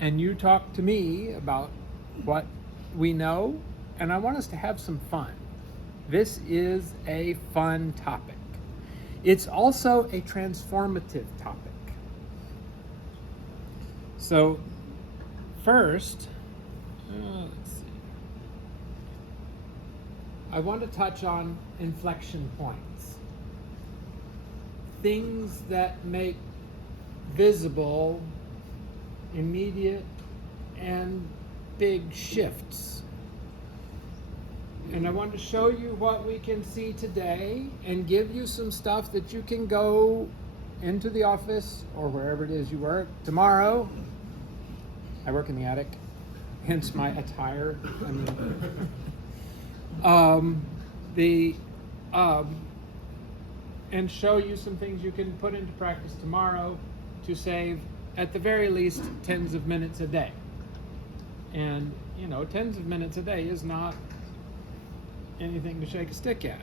and you talk to me about what we know, and I want us to have some fun. This is a fun topic. It's also a transformative topic. So first, let's see. I want to touch on inflection points. Things that make visible, immediate, and big shifts. And I want to show you what we can see today and give you some stuff that you can go into the office or wherever it is you work tomorrow. I work in the attic, hence my attire. And show you some things you can put into practice tomorrow to save, at the very least, tens of minutes a day. And, you know, tens of minutes a day is not anything to shake a stick at.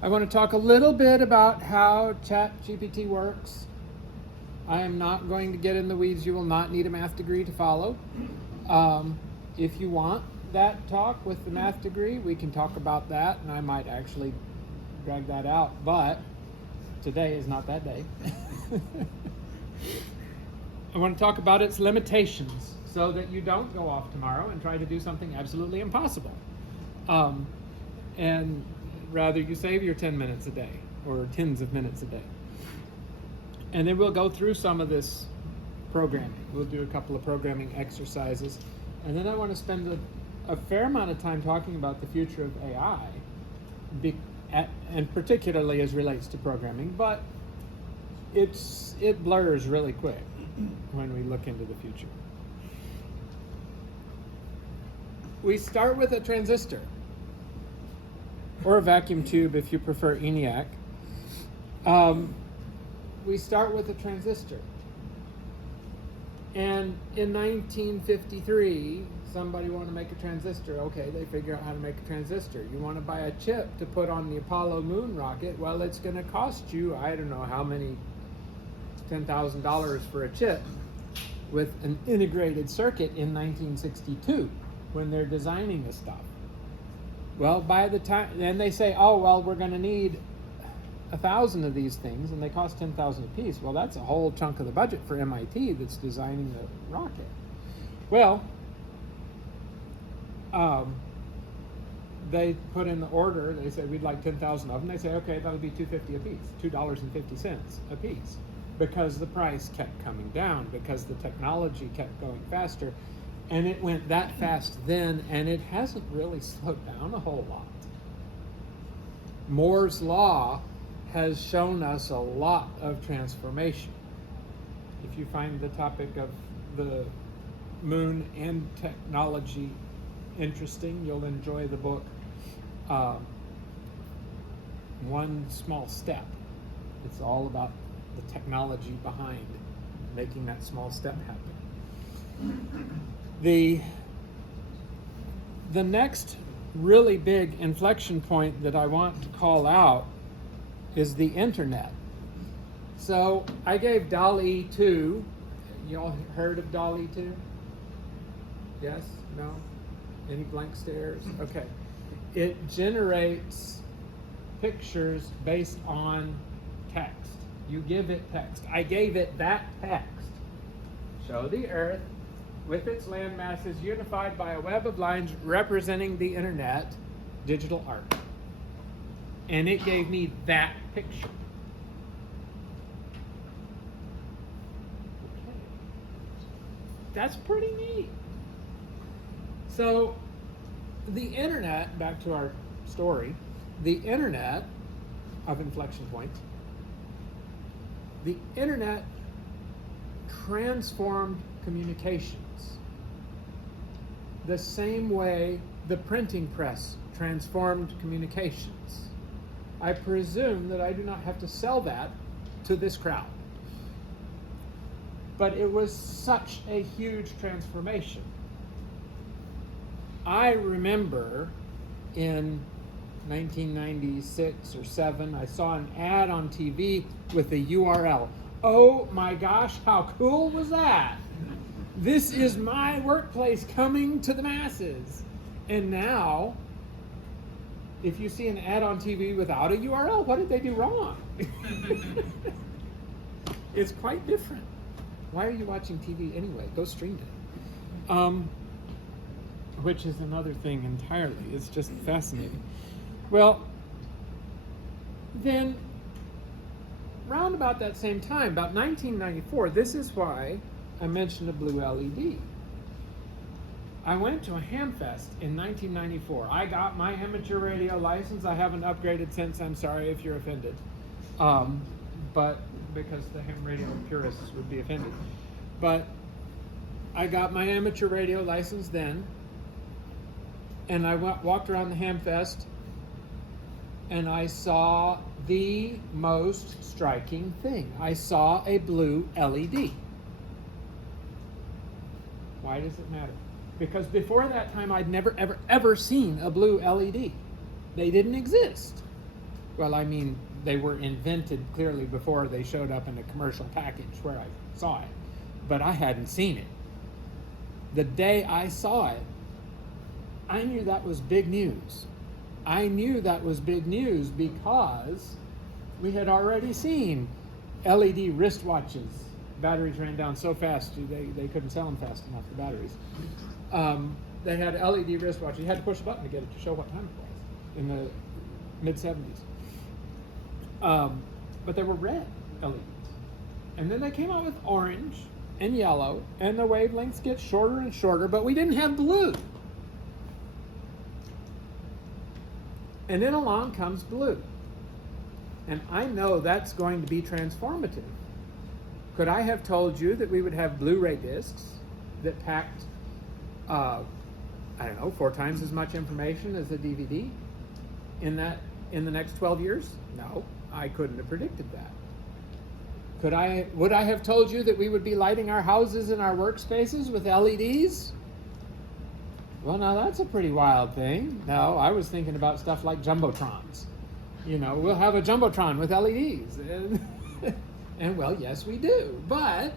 I want to talk a little bit about how ChatGPT works. I am not going to get in the weeds. You will not need a math degree to follow. If you want that talk with the math degree, we can talk about that, and I might actually drag that out, but today is not that day. I want to talk about its limitations so that you don't go off tomorrow and try to do something absolutely impossible. And rather you save your 10 minutes a day or tens of minutes a day. And then we'll go through some of this programming. We'll do a couple of programming exercises. And then I want to spend a fair amount of time talking about the future of AI, and particularly as relates to programming, but it blurs really quick when we look into the future. We start with a transistor, or a vacuum tube if you prefer ENIAC. We start with a transistor. And in 1953, somebody wanted to make a transistor. Okay, they figure out how to make a transistor. You want to buy a chip to put on the Apollo moon rocket? Well, it's going to cost you, I don't know how many, $10,000 for a chip with an integrated circuit in 1962 when they're designing this stuff. Well, by the time, and they say, oh, well, we're going to need 1,000 of these things, and they cost $10,000 a piece. Well, that's a whole chunk of the budget for MIT that's designing the rocket. Well, they put in the order. They say we'd like 10,000 of them. They say, okay, that'll be $2.50 a piece, $2.50 a piece, because the price kept coming down, because the technology kept going faster, and it went that fast then, and it hasn't really slowed down a whole lot. Moore's law has shown us a lot of transformation. If you find the topic of the moon and technology interesting, you'll enjoy the book One Small Step. It's all about the technology behind making that small step happen. The next really big inflection point that I want to call out is the internet. So I gave DALL-E 2. You all heard of DALL-E 2? Yes? No? Any blank stares? Okay. It generates pictures based on text. You give it text. I gave it that text. Show the Earth with its land masses unified by a web of lines representing the internet, digital art. And it gave me that picture. Okay. That's pretty neat. So the internet, back to our story, the internet of inflection points, the internet transformed communications the same way the printing press transformed communications. I presume that I do not have to sell that to this crowd. But it was such a huge transformation. I remember in 1996 or 7, I saw an ad on TV with a URL. Oh my gosh, how cool was that? This is my workplace coming to the masses. And now, if you see an ad on TV without a URL, what did they do wrong? It's quite different. Why are you watching TV anyway? Go stream it. Which is another thing entirely. It's just fascinating. Well, then, round about that same time, about 1994, this is why I mentioned a blue LED. I went to a Hamfest in 1994. I got my amateur radio license. I haven't upgraded since. I'm sorry if you're offended. But because the ham radio purists would be offended. But I got my amateur radio license then. And I walked around the Hamfest and I saw the most striking thing. I saw a blue LED. Why does it matter? Because before that time, I'd never, ever seen a blue LED. They didn't exist. Well, I mean, they were invented clearly before they showed up in a commercial package where I saw it. But I hadn't seen it. The day I saw it, I knew that was big news. I knew that was big news because we had already seen LED wristwatches. Batteries ran down so fast, they couldn't sell them fast enough, the batteries. They had LED wristwatches. You had to push a button to get it to show what time it was in the mid-70s. But they were red LEDs. And then they came out with orange and yellow, and the wavelengths get shorter and shorter, but we didn't have blue. And then along comes blue. And I know that's going to be transformative. Could I have told you that we would have Blu-ray discs that packed, 4 times as much information as a DVD in the next 12 years? No, I couldn't have predicted that. Would I have told you that we would be lighting our houses and our workspaces with LEDs? Well, now that's a pretty wild thing. No, I was thinking about stuff like jumbotrons. We'll have a jumbotron with LEDs. And well, yes, we do. But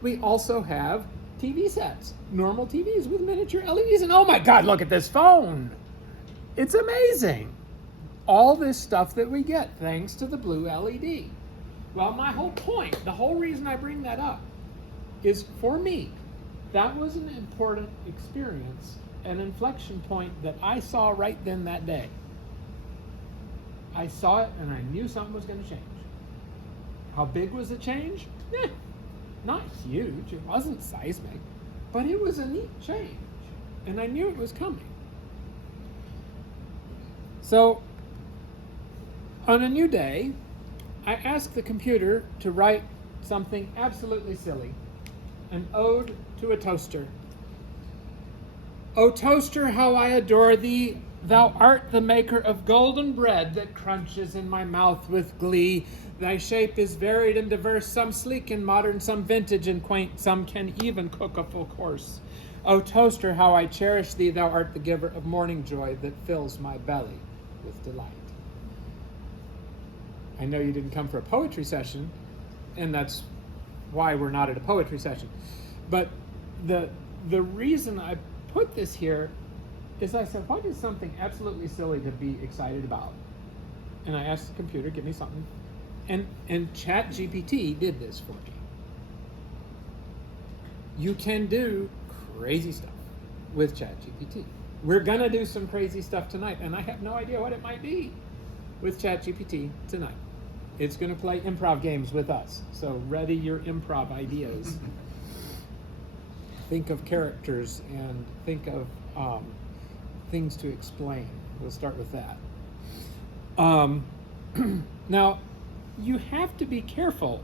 we also have TV sets, normal TVs with miniature LEDs. And oh my God, look at this phone. It's amazing. All this stuff that we get thanks to the blue LED. Well, my whole point, the whole reason I bring that up is for me, that was an important experience, an inflection point that I saw right then that day. I saw it and I knew something was going to change. How big was the change? Not huge. It wasn't seismic, but it was a neat change, and I knew it was coming. So, on a new day, I asked the computer to write something absolutely silly, an ode to a toaster. O toaster, how I adore thee! Thou art the maker of golden bread that crunches in my mouth with glee. Thy shape is varied and diverse, some sleek and modern, some vintage and quaint, some can even cook a full course. O toaster, how I cherish thee! Thou art the giver of morning joy that fills my belly with delight. I know you didn't come for a poetry session, and that's why we're not at a poetry session. But the reason I put this here is I said, what is something absolutely silly to be excited about? And I asked the computer, give me something. And ChatGPT did this for me. You can do crazy stuff with ChatGPT. We're going to do some crazy stuff tonight, and I have no idea what it might be with ChatGPT tonight. It's going to play improv games with us, so ready your improv ideas. Think of characters and think of things to explain. We'll start with that. Now, you have to be careful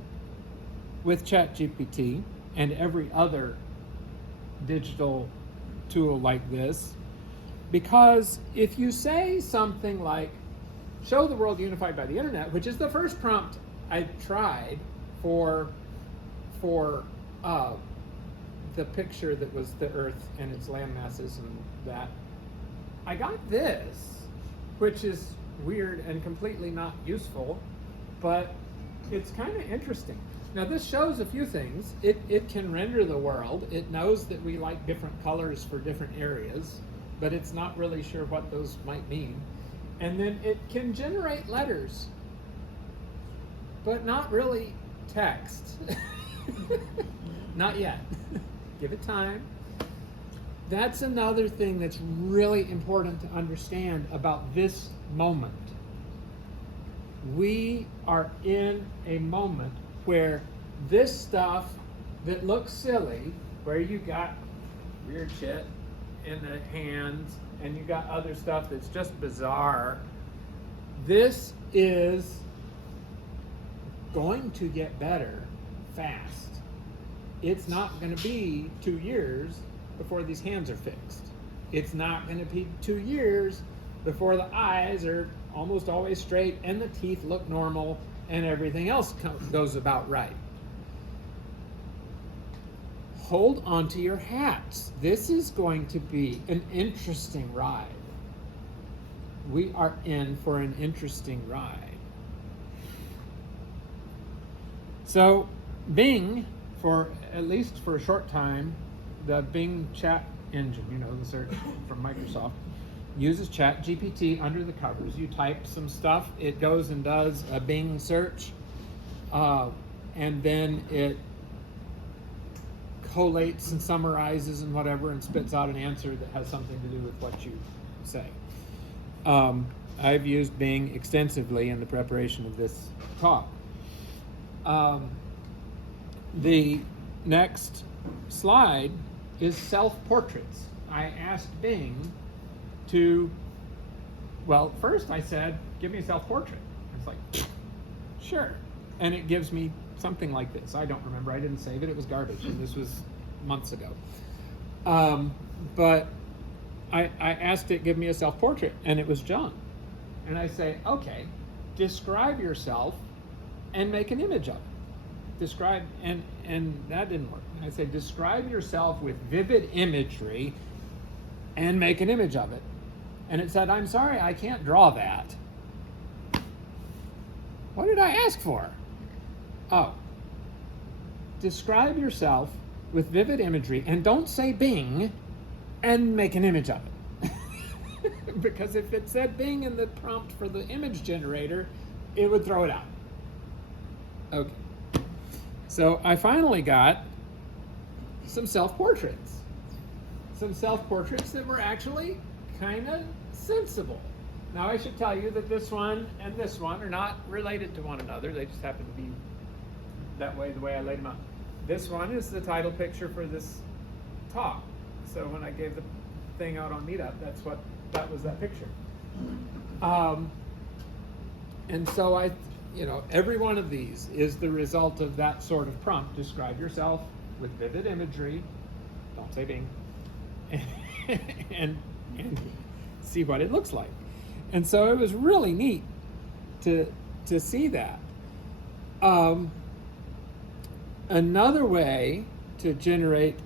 with ChatGPT and every other digital tool like this, because if you say something like, show the world unified by the internet, which is the first prompt I tried for the picture that was the Earth and its land masses and that, I got this, which is weird and completely not useful, but it's kind of interesting. Now this shows a few things. It can render the world. It knows that we like different colors for different areas, but it's not really sure what those might mean. And then it can generate letters, but not really text. Not yet. Give it time. That's another thing that's really important to understand about this moment. We are in a moment where this stuff that looks silly, where you got weird shit in the hands and you got other stuff that's just bizarre, this is going to get better fast. It's not going to be 2 years before these hands are fixed. It's not going to be 2 years before the eyes are almost always straight and the teeth look normal and everything else goes about right. Hold on to your hats. This is going to be an interesting ride. We are in for an interesting ride. So Bing, for at least for a short time, the Bing chat engine, you know, the search from Microsoft, uses ChatGPT under the covers. You type some stuff, it goes and does a Bing search, and then it collates and summarizes and whatever and spits out an answer that has something to do with what you say. I've used Bing extensively in the preparation of this talk. The next slide is self-portraits. I asked Bing to, well, first I said, give me a self-portrait. It's like, sure. And it gives me something like this. I don't remember. I didn't save it. It was garbage. And this was months ago. But I asked it, give me a self-portrait, and it was John. And I say, okay, describe yourself and make an image of it. Describe, and that didn't work. I say, describe yourself with vivid imagery and make an image of it. And it said, I'm sorry, I can't draw that. What did I ask for? Oh, describe yourself with vivid imagery and don't say Bing and make an image of it. Because if it said Bing in the prompt for the image generator, it would throw it out. Okay. So I finally got some self-portraits. Some self-portraits that were actually kind of sensible. Now I should tell you that this one and this one are not related to one another. They just happen to be that way, the way I laid them out. This one is the title picture for this talk. So when I gave the thing out on Meetup, that was that picture. And so every one of these is the result of that sort of prompt. Describe yourself with vivid imagery. Don't say Bing. and see what it looks like. And so it was really neat to see that. Another way to generate,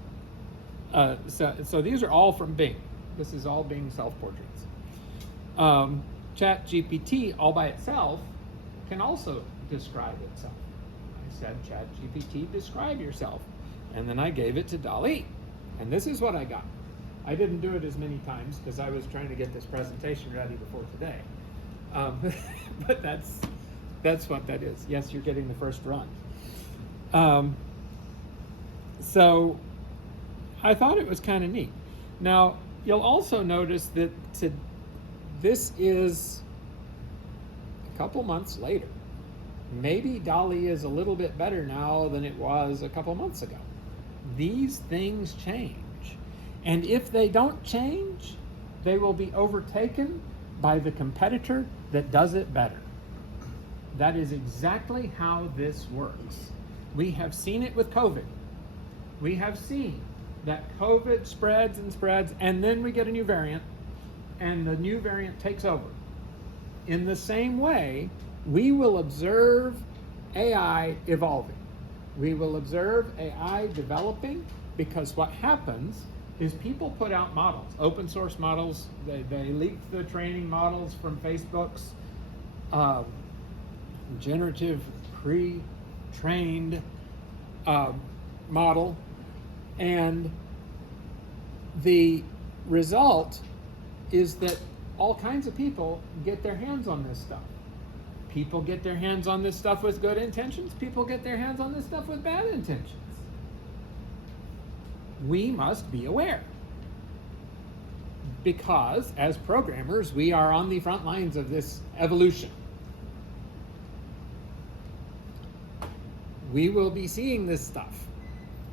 so these are all from Bing. This is all Bing self-portraits. ChatGPT all by itself can also describe itself. I said, ChatGPT, describe yourself. And then I gave it to DALL-E. And this is what I got. I didn't do it as many times because I was trying to get this presentation ready before today. But that's what that is. Yes, you're getting the first run. So I thought it was kind of neat. Now, you'll also notice that this is a couple months later. Maybe DALL-E is a little bit better now than it was a couple months ago. These things change. And if they don't change, they will be overtaken by the competitor that does it better. That is exactly how this works. We have seen it with COVID. We have seen that COVID spreads and spreads, and then we get a new variant, and the new variant takes over. In the same way, we will observe AI evolving. We will observe AI developing, because what happens is people put out models, open source models. They leaked the training models from Facebook's generative pre-trained model, and the result is that all kinds of people get their hands on this stuff. People get their hands on this stuff with good intentions. People get their hands on this stuff with bad intentions. We must be aware, because as programmers, we are on the front lines of this evolution. We will be seeing this stuff.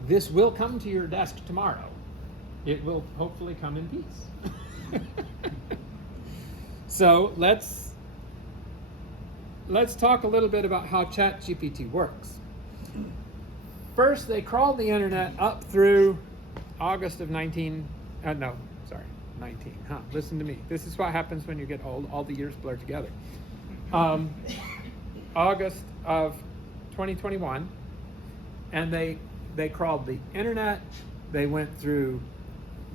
This will come to your desk tomorrow. It will hopefully come in peace. So let's talk a little bit about how ChatGPT works. First, they crawled the internet up through August of 19. Listen to me. This is what happens when you get old. All the years blur together. August of 2021, and they crawled the internet. They went through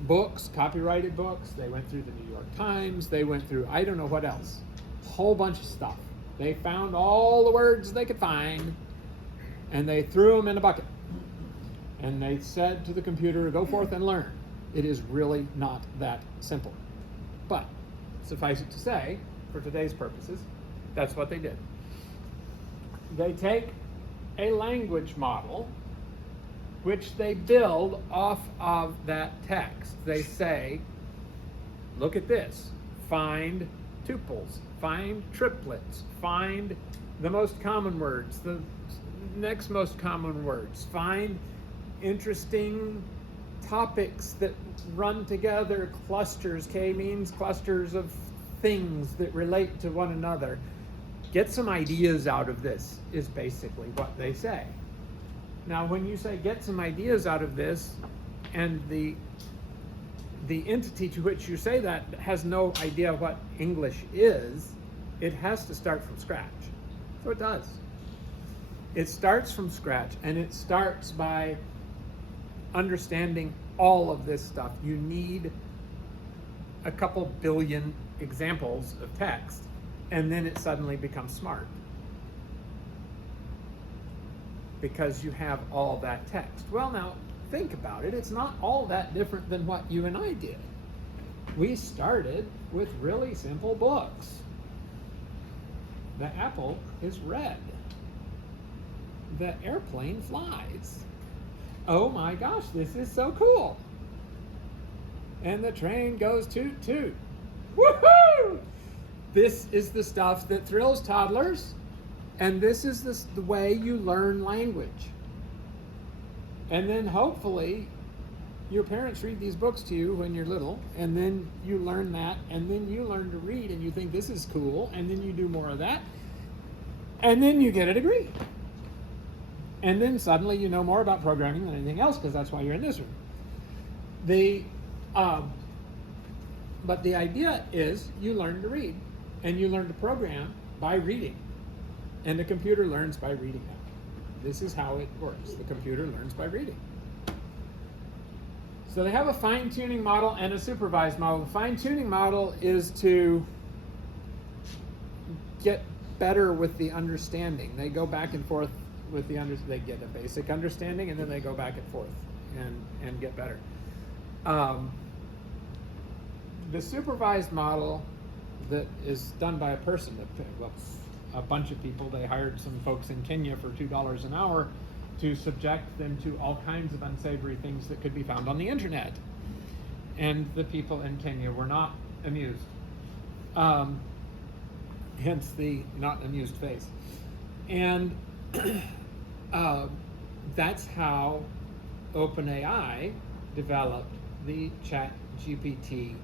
books, copyrighted books. They went through the New York Times. They went through I don't know what else. A whole bunch of stuff. They found all the words they could find, and they threw them in a bucket. And they said to the computer, go forth and learn. It is really not that simple. But suffice it to say, for today's purposes, that's what they did. They take a language model, which they build off of that text. They say, look at this, find tuples, find triplets, find the most common words, the next most common words, find interesting topics that run together, clusters. K means clusters of things that relate to one another. Get some ideas out of this is basically what they say. Now, when you say get some ideas out of this, and the entity to which you say that has no idea what English is, it has to start from scratch. So it does. It starts from scratch, and it starts by understanding all of this stuff. You need a couple billion examples of text, and then it suddenly becomes smart. Because you have all that text. Well, now, think about it. It's not all that different than what you and I did. We started with really simple books. The apple is red. The airplane flies. Oh my gosh, this is so cool. And the train goes toot toot. Woohoo! This is the stuff that thrills toddlers, and this is the way you learn language. And then hopefully your parents read these books to you when you're little, and then you learn that, and then you learn to read, and you think this is cool, and then you do more of that, and then you get a degree. And then suddenly you know more about programming than anything else, because that's why you're in this room. But the idea is you learn to read, and you learn to program by reading. And the computer learns by reading now. This is how it works. The computer learns by reading. So they have a fine-tuning model and a supervised model. The fine-tuning model is to get better with the understanding. They go back and forth with they get a basic understanding, and then they go back and forth and get better. The supervised model that is done by a person, a bunch of people, they hired some folks in Kenya for $2 an hour to subject them to all kinds of unsavory things that could be found on the internet. And the people in Kenya were not amused. Hence the not amused face. And that's how OpenAI developed the ChatGPT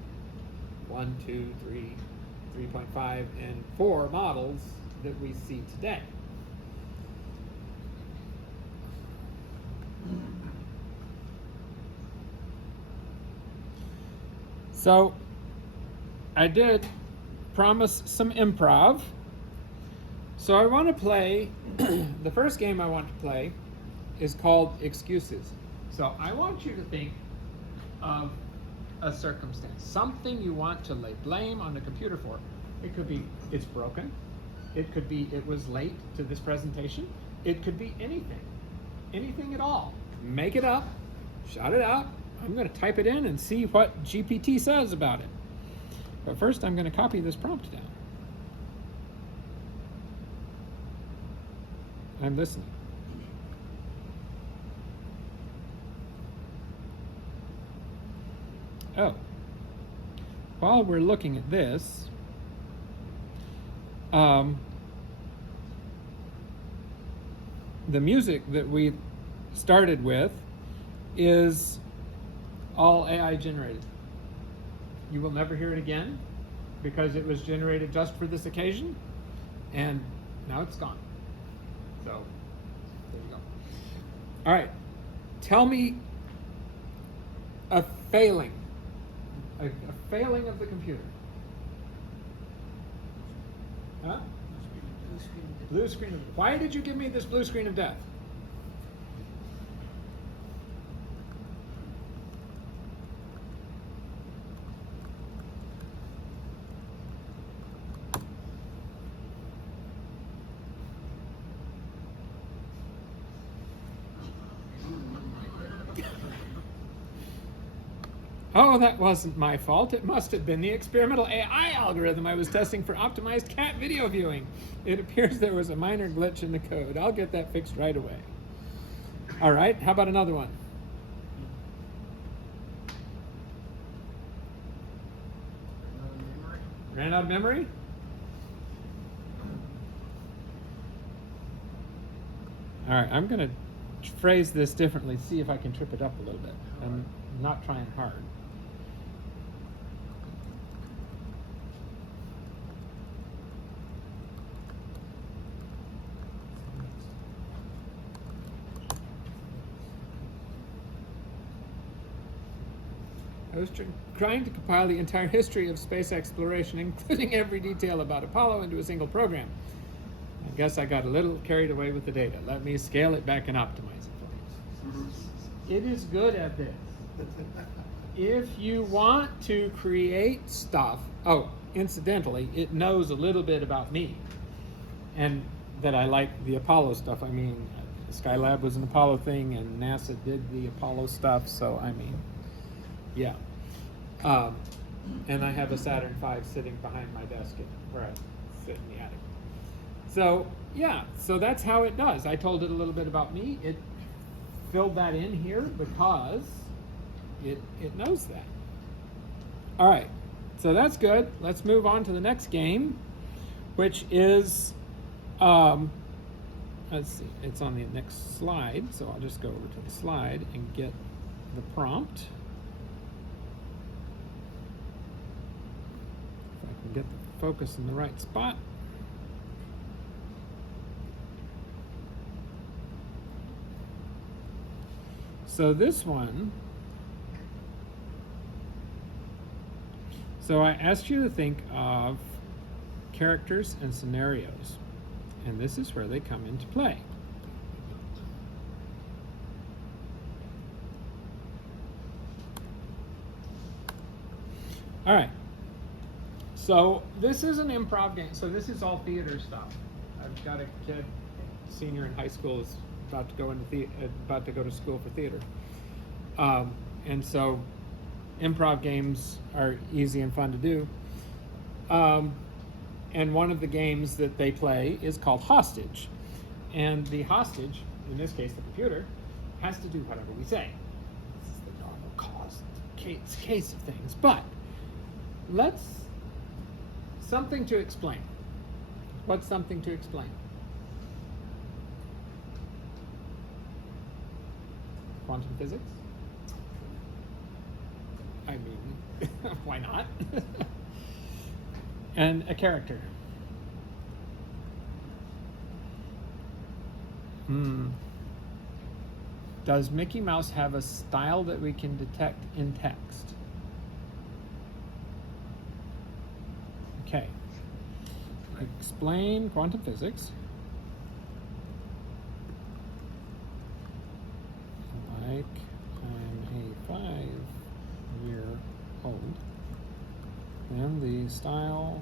1, 2, 3, 3.5, and 4 models that we see today. So I did promise some improv. So I want to play, the first game I want to play is called Excuses. So I want you to think of a circumstance, something you want to lay blame on the computer for. It could be it's broken. It could be it was late to this presentation. It could be anything. anything at all. Make it up, shout it out. I'm going to type it in and see what GPT says about it. But first, I'm going to copy this prompt down. I'm listening. Oh, while we're looking at this, the music that we started with is all AI generated. You will never hear it again because it was generated just for this occasion, and now it's gone. So, there you go. All right, tell me a failing of the computer. Huh? Blue screen of death. Why did you give me this blue screen of death? Oh, that wasn't my fault. It must have been the experimental AI algorithm I was testing for optimized cat video viewing. It appears there was a minor glitch in the code. I'll get that fixed right away. All right, how about another one? Ran out of memory? All right, I'm going to phrase this differently, see if I can trip it up a little bit. I'm not trying hard. I was trying to compile the entire history of space exploration, including every detail about Apollo, into a single program. I guess I got a little carried away with the data. Let me scale it back and optimize it for you. It is good at this. If you want to create stuff, oh, incidentally, it knows a little bit about me, and that I like the Apollo stuff. I mean, Skylab was an Apollo thing, and NASA did the Apollo stuff, so I mean, yeah. And I have a Saturn V sitting behind my desk where I sit in the attic. So, yeah, so that's how it does. I told it a little bit about me. It filled that in here because it knows that. All right, so that's good. Let's move on to the next game, which is, let's see, it's on the next slide. So I'll just go over to the slide and get the prompt. If I can get the focus in the right spot. So this one, so I asked you to think of characters and scenarios, and this is where they come into play. All right, so this is an improv game, so this is all theater stuff. I've got a kid, senior in high school, is about to go to school for theater, and so improv games are easy and fun to do. And one of the games that they play is called hostage, and the hostage, in this case the computer, has to do whatever we say. This is the normal case of things. But something to explain. What's something to explain? Quantum physics? I mean, why not? And a character. Does Mickey Mouse have a style that we can detect in text? Okay. Explain quantum physics. Like I'm a 5-year-old. And the style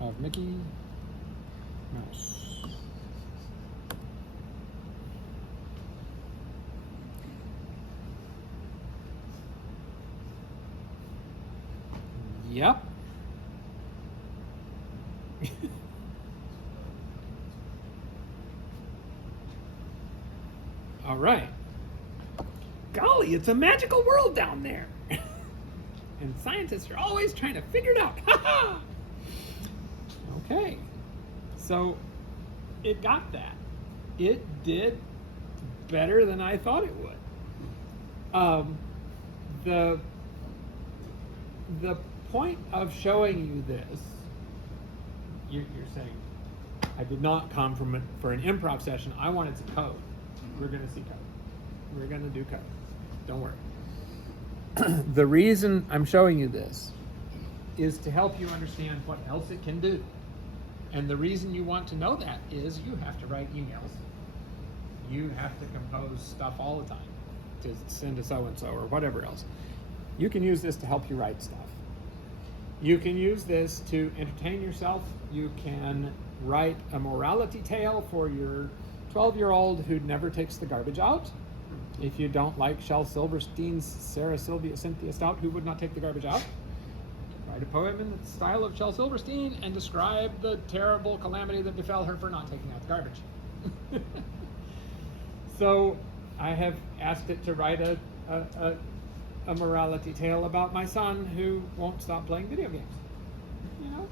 of Mickey Mouse. Yep. All right. Golly, it's a magical world down there. And scientists are always trying to figure it out. Ha ha! Okay. So it got that. It did better than I thought it would. The point of showing you this, you're saying, I did not come for an improv session. I wanted some code. We're going to see code. We're going to do code. Don't worry. The reason I'm showing you this is to help you understand what else it can do. And the reason you want to know that is you have to write emails. You have to compose stuff all the time to send to so-and-so or whatever else. You can use this to help you write stuff. You can use this to entertain yourself. You can write a morality tale for your 12-year-old who never takes the garbage out. If you don't like Shel Silverstein's Sarah Sylvia Cynthia Stout, who would not take the garbage out, write a poem in the style of Shel Silverstein and describe the terrible calamity that befell her for not taking out the garbage. So I have asked it to write a morality tale about my son who won't stop playing video games. You know,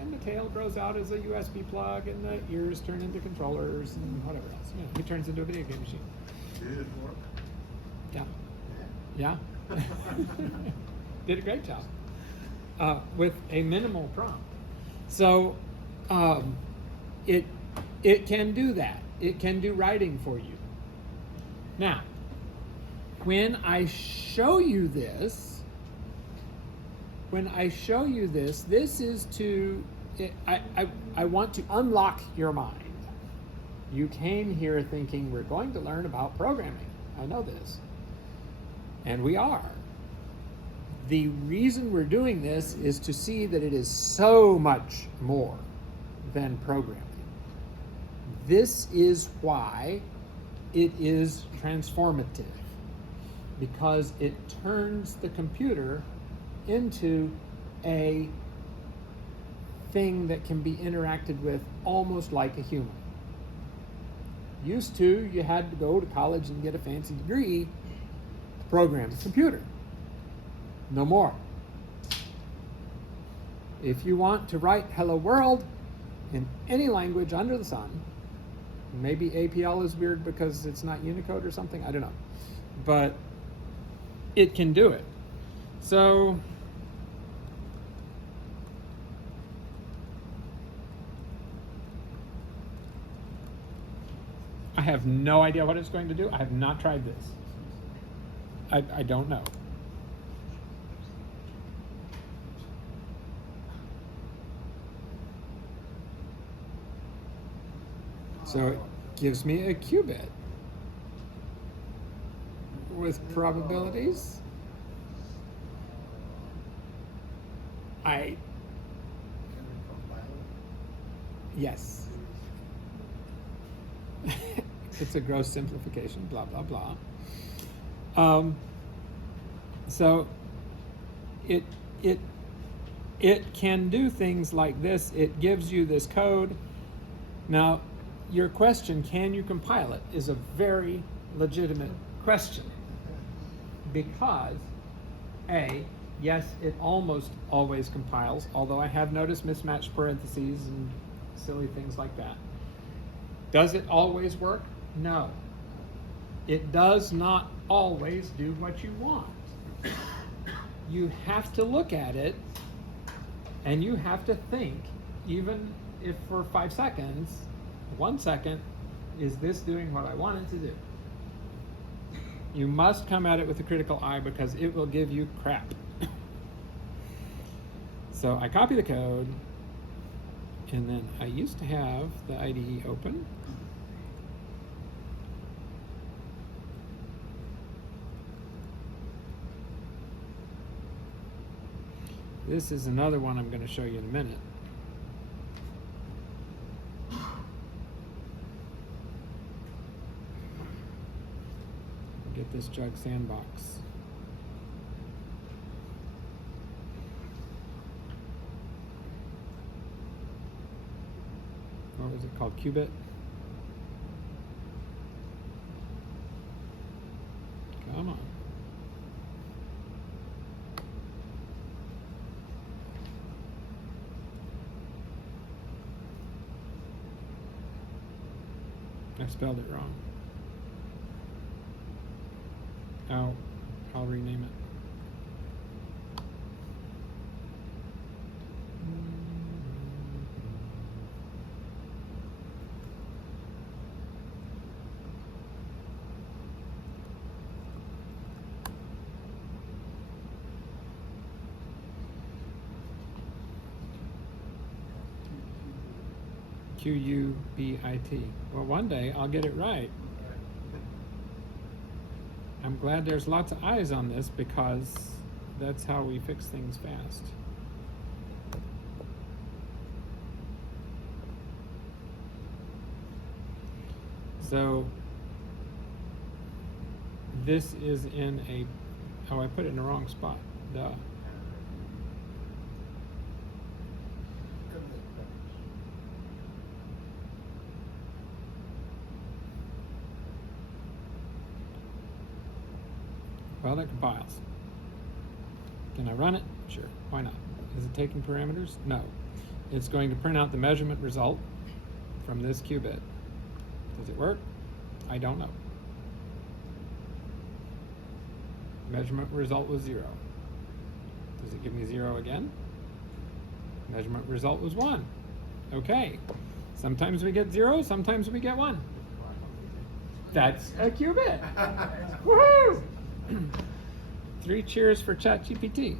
and the tail grows out as a USB plug, and the ears turn into controllers and whatever else. You know, he turns into a video game machine. Did it work? Yeah. Yeah. Did a great job with a minimal prompt. So it can do that. It can do writing for you. Now, when I show you this, this is to, I want to unlock your mind. You came here thinking we're going to learn about programming. I know this. And we are. The reason we're doing this is to see that it is so much more than programming. This is why it is transformative, because it turns the computer into a thing that can be interacted with almost like a human. Used to, you had to go to college and get a fancy degree to program a computer. No more. If you want to write hello world in any language under the sun, maybe APL is weird because it's not Unicode or something, I don't know. But it can do it. So I have no idea what it's going to do. I have not tried this. I don't know. So it gives me a qubit with probabilities. Yes. It's a gross simplification, blah, blah, blah. So it can do things like this. It gives you this code. Now, your question, can you compile it, is a very legitimate question. Because, A, yes, it almost always compiles, although I have noticed mismatched parentheses and silly things like that. Does it always work? No. It does not always do what you want. You have to look at it, and you have to think, even if for 5 seconds, 1 second, is this doing what I want it to do? You must come at it with a critical eye because it will give you crap. So I copy the code, and then I used to have the IDE open. This is another one I'm going to show you in a minute. Get this jug sandbox. what is it called, qubit? Come on. I spelled it wrong. Oh, I'll rename it. Qubit. Well, one day I'll get it right. I'm glad there's lots of eyes on this because that's how we fix things fast. So this is in a, oh, I put it in the wrong spot. Duh. Well, it compiles. Can I run it? Sure, why not? Is it taking parameters? No. It's going to print out the measurement result from this qubit. Does it work? I don't know. Measurement result was 0. Does it give me 0 again? Measurement result was 1. Okay. Sometimes we get 0, sometimes we get 1. That's a qubit. Woohoo! 3 cheers for ChatGPT.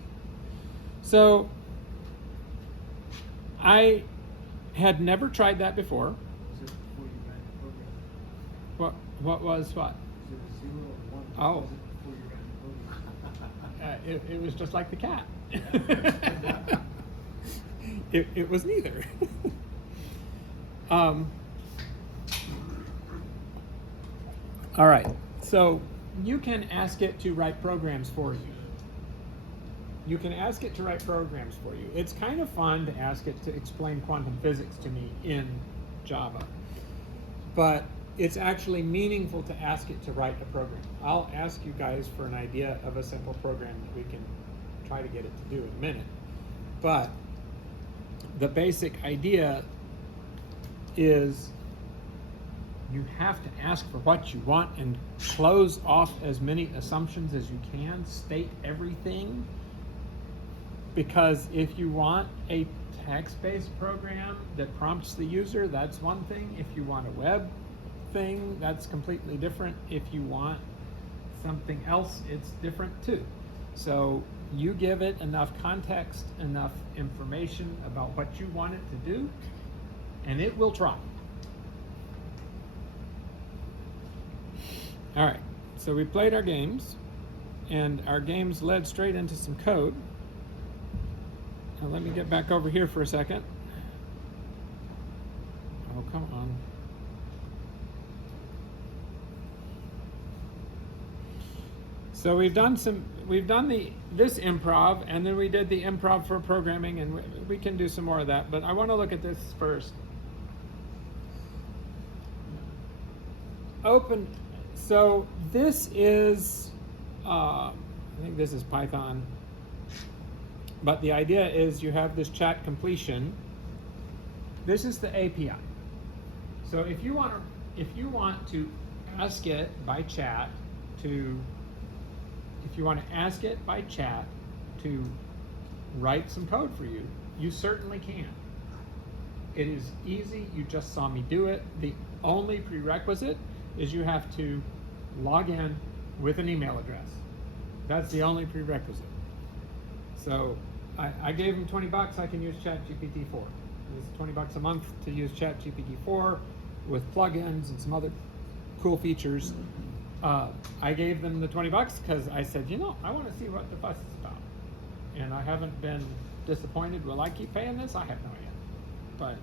So I had never tried that before. What was what? Oh. It was just like the cat. It was neither. All right. So you can ask it to write programs for you. You can ask it to write programs for you. It's kind of fun to ask it to explain quantum physics to me in Java. But it's actually meaningful to ask it to write a program. I'll ask you guys for an idea of a simple program that we can try to get it to do in a minute. But the basic idea is you have to ask for what you want and close off as many assumptions as you can, state everything. Because if you want a text-based program that prompts the user, that's one thing. If you want a web thing, that's completely different. If you want something else, it's different too. So you give it enough context, enough information about what you want it to do, and it will try. All right, so we played our games, and our games led straight into some code. Now let me get back over here for a second. Oh, come on. So we've done this improv, and then we did the improv for programming, and we can do some more of that, but I want to look at this first. Open. So this is, I think this is Python, but the idea is you have this chat completion. This is the API. So if you want to ask it by chat to write some code for you, you certainly can. It is easy. You just saw me do it. The only prerequisite is you have to log in with an email address. That's the only prerequisite. So I gave him $20. I can use ChatGPT 4. It's $20 a month to use ChatGPT 4 with plugins and some other cool features. I gave them the $20 because I said, I want to see what the fuss is about. And I haven't been disappointed. Will I keep paying this? I have no idea. But,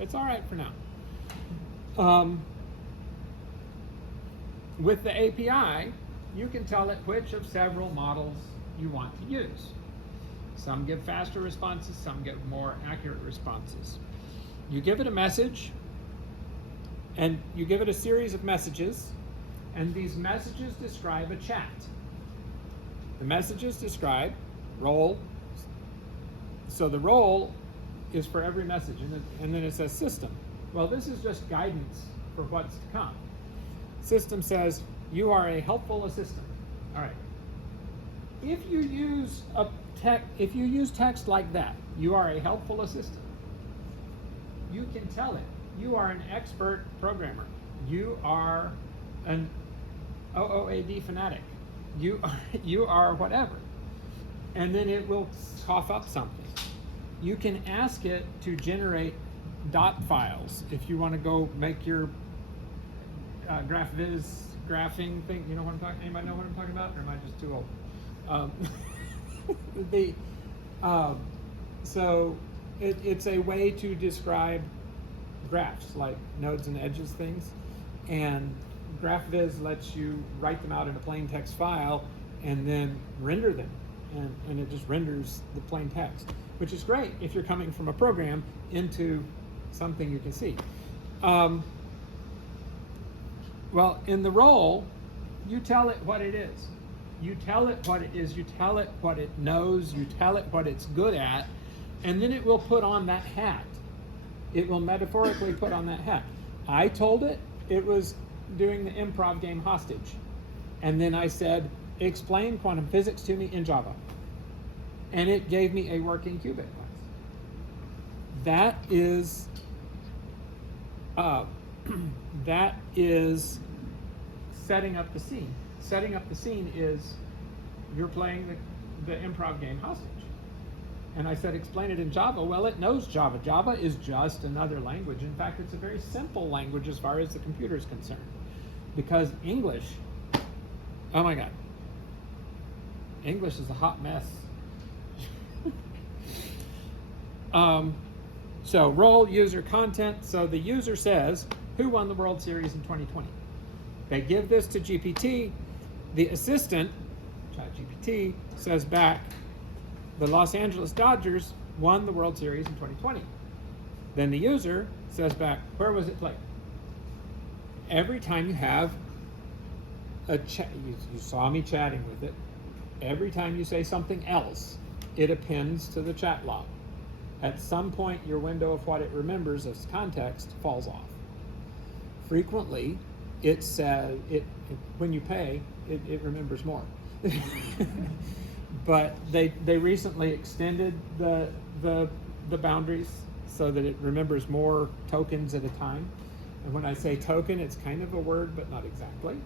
it's all right for now. With the API, you can tell it which of several models you want to use. Some give faster responses, some give more accurate responses. You give it a message, And you give it a series of messages, and these messages describe a chat. The messages describe role. So the role is for every message, and then it says system. Well, this is just guidance for what's to come. System says, you are a helpful assistant. All right. If you use text like that, you are a helpful assistant, you can tell it, you are an expert programmer. You are an OOAD fanatic. You are whatever. And then it will cough up something. You can ask it to generate dot files if you want to go make your GraphViz graphing thing. You know what I'm talking? Anybody know what I'm talking about, or am I just too old? So it's a way to describe graphs, like nodes and edges things, and GraphViz lets you write them out in a plain text file and then render them, and it just renders the plain text, which is great if you're coming from a program into something you can see. Well, in the role, you tell it what it is. You tell it what it is, you tell it what it knows, you tell it what it's good at, and then it will put on that hat. It will metaphorically put on that hat. I told it it was doing the improv game Hostage. And then I said, explain quantum physics to me in Java. And it gave me a working qubit class. That is setting up the scene. Setting up the scene is you're playing the improv game Hostage. And I said, explain it in Java. Well, it knows Java. Java is just another language. In fact, it's a very simple language as far as the computer is concerned. Because English, oh my God, English is a hot mess. So role, user, content. So the user says, who won the World Series in 2020? They give this to GPT. The assistant, ChatGPT, says back, the Los Angeles Dodgers won the World Series in 2020. Then the user says back, where was it played? Every time you have a chat, you saw me chatting with it, every time you say something else, it appends to the chat log. At some point, your window of what it remembers as context falls off. Frequently, it says, when you pay, it remembers more. But they recently extended the boundaries so that it remembers more tokens at a time. And when I say token, it's kind of a word, but not exactly.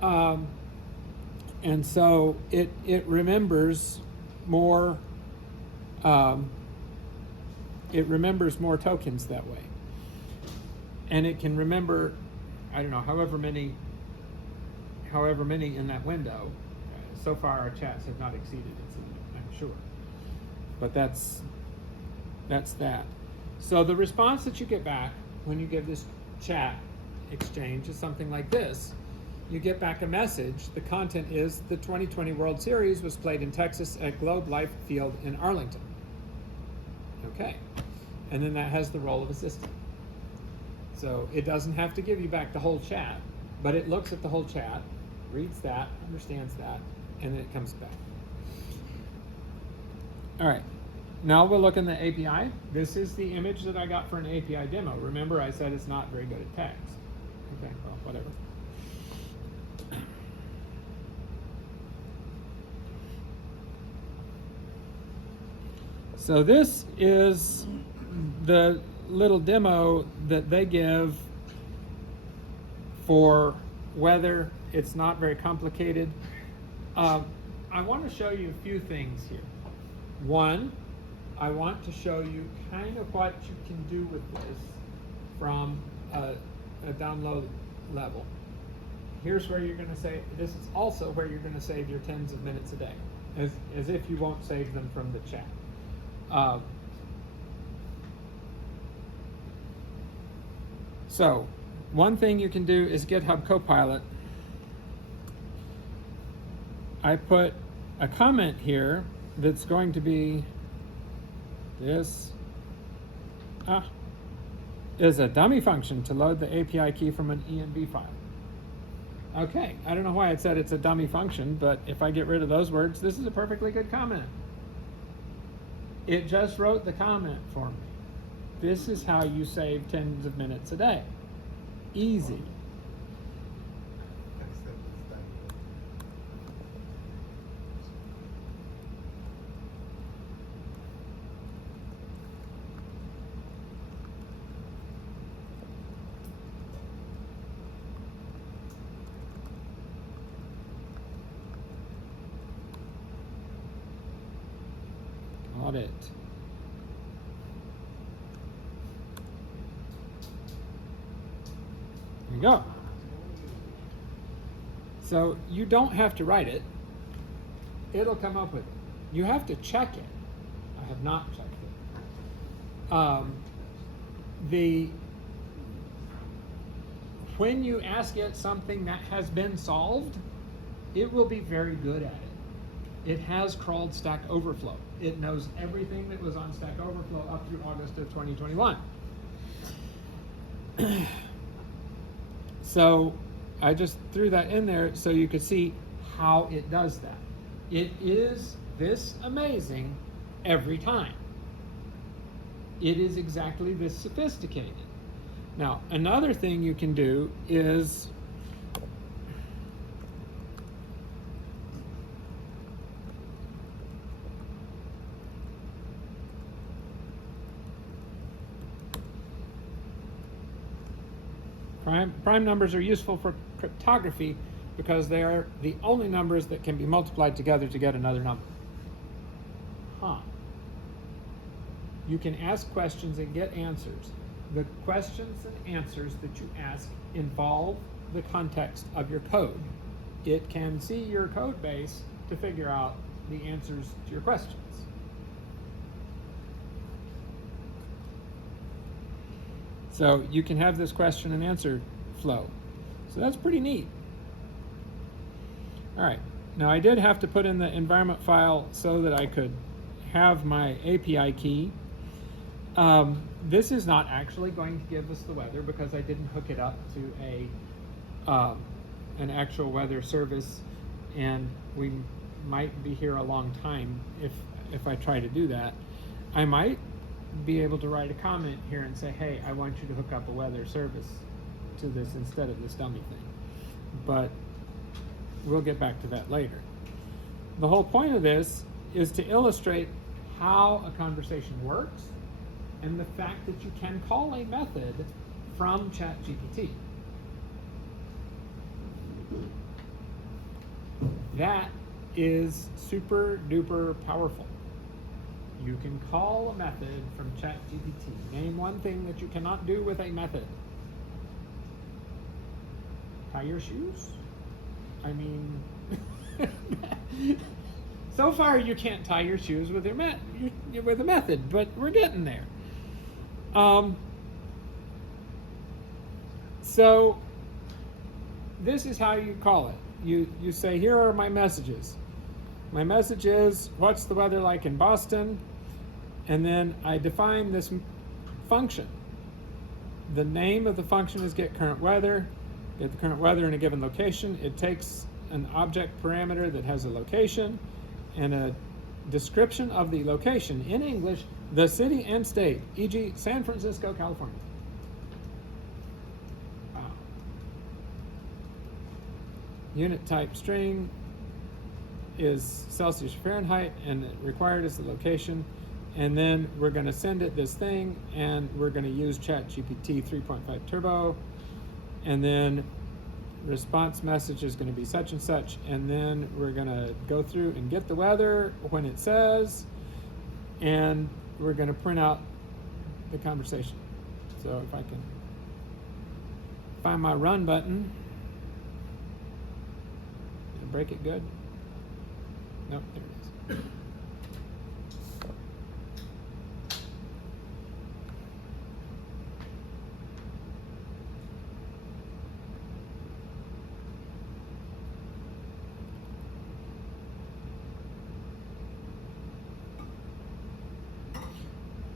And so it remembers more. It remembers more tokens that way, and it can remember, I don't know, however many in that window. So far, our chats have not exceeded it, I'm sure. But that's that. So the response that you get back when you give this chat exchange is something like this. You get back a message. The content is the 2020 World Series was played in Texas at Globe Life Field in Arlington. Okay. And then that has the role of assistant. So it doesn't have to give you back the whole chat, but it looks at the whole chat, reads that, understands that, and then it comes back. All right, now we'll look in the API. This is the image that I got for an API demo. Remember, I said it's not very good at text. Okay, well, whatever. So this is the little demo that they give for whether it's not very complicated. I want to show you a few things here. One, I want to show you kind of what you can do with this from a download level. Here's where you're going to save, this is also where you're going to save your tens of minutes a day, as if you won't save them from the chat. So one thing you can do is GitHub Copilot. I put a comment here that's going to be this. is a dummy function to load the API key from an env file. Okay, I don't know why it said it's a dummy function, but if I get rid of those words, this is a perfectly good comment. It just wrote the comment for me. This is how you save tens of minutes a day. Easy. Audit. There you go. So you don't have to write it. It'll come up with it. You have to check it. I have not checked it. When you ask it something that has been solved, it will be very good at it. It has crawled Stack Overflow. It knows everything that was on Stack Overflow up through August of 2021. So I just threw that in there so you could see how it does that. It is this amazing every time. It is exactly this sophisticated. Now, another thing you can do is prime numbers are useful for cryptography because they are the only numbers that can be multiplied together to get another number. You can ask questions and get answers. The questions and answers that you ask involve the context of your code. It can see your code base to figure out the answers to your questions. So you can have this question and answer flow. So that's pretty neat. All right, now I did have to put in the environment file so that I could have my API key. This is not actually going to give us the weather because I didn't hook it up to an actual weather service, and we might be here a long time if I try to do that. I might be able to write a comment here and say, hey, I want you to hook up a weather service to this instead of this dummy thing. But we'll get back to that later. The whole point of this is to illustrate how a conversation works and the fact that you can call a method from ChatGPT. That is super duper powerful. You can call a method from ChatGPT. Name one thing that you cannot do with a method. Tie your shoes? I mean, so far you can't tie your shoes with with a method, but we're getting there. So this is how you call it. You say, here are my messages. My message is, what's the weather like in Boston? And then I define this function. The name of the function is get current weather. Get the current weather in a given location. It takes an object parameter that has a location and a description of the location in English, the city and state, e.g. San Francisco, California. Wow. Unit type string is Celsius Fahrenheit, and required is the location. And then we're going to send it this thing, and we're going to use ChatGPT 3.5 Turbo. And then response message is going to be such and such. And then we're going to go through and get the weather when it says, and we're going to print out the conversation. So if I can find my run button and break it good. Nope, there it is.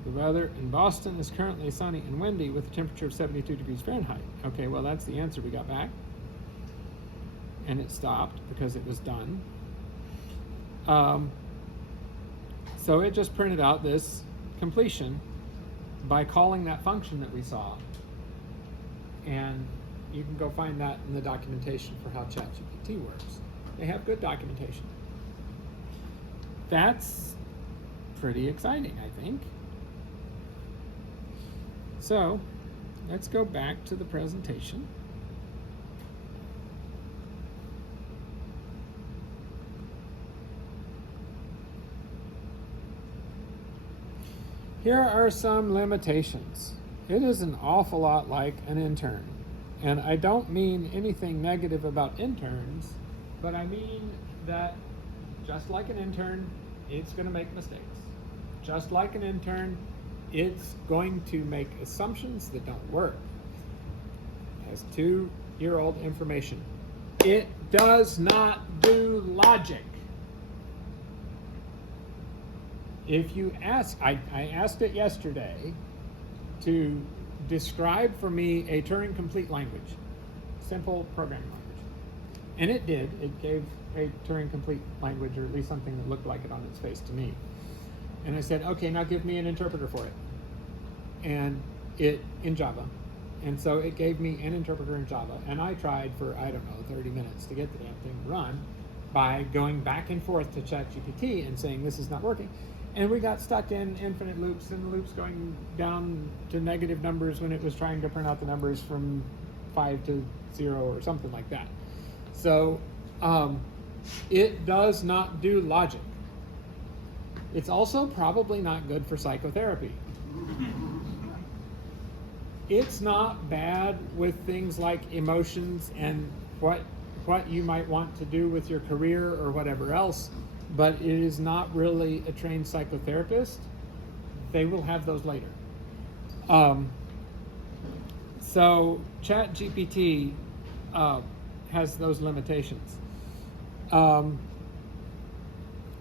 The weather in Boston is currently sunny and windy with a temperature of 72 degrees Fahrenheit. Okay, well, that's the answer we got back. And it stopped because it was done. So it just printed out this completion by calling that function that we saw. And you can go find that in the documentation for how ChatGPT works. They have good documentation. That's pretty exciting, I think. So let's go back to the presentation. Here are some limitations. It is an awful lot like an intern. And I don't mean anything negative about interns, but I mean that just like an intern, it's going to make mistakes. Just like an intern, it's going to make assumptions that don't work. It has 2-year-old information. It does not do logic. If you ask, I asked it yesterday to describe for me a Turing-complete language, simple programming language. And it did. It gave a Turing-complete language, or at least something that looked like it on its face to me. And I said, okay, now give me an interpreter for it. And it, in Java. And so it gave me an interpreter in Java. And I tried for, 30 minutes to get the damn thing to run by going back and forth to ChatGPT and saying, this is not working. And we got stuck in infinite loops, and the loops going down to negative numbers when it was trying to print out the numbers from 5 to 0 or something like that. So it does not do logic. It's also probably not good for psychotherapy. It's not bad with things like emotions and what you might want to do with your career or whatever else, but it is not really a trained psychotherapist. They will have those later. So ChatGPT has those limitations.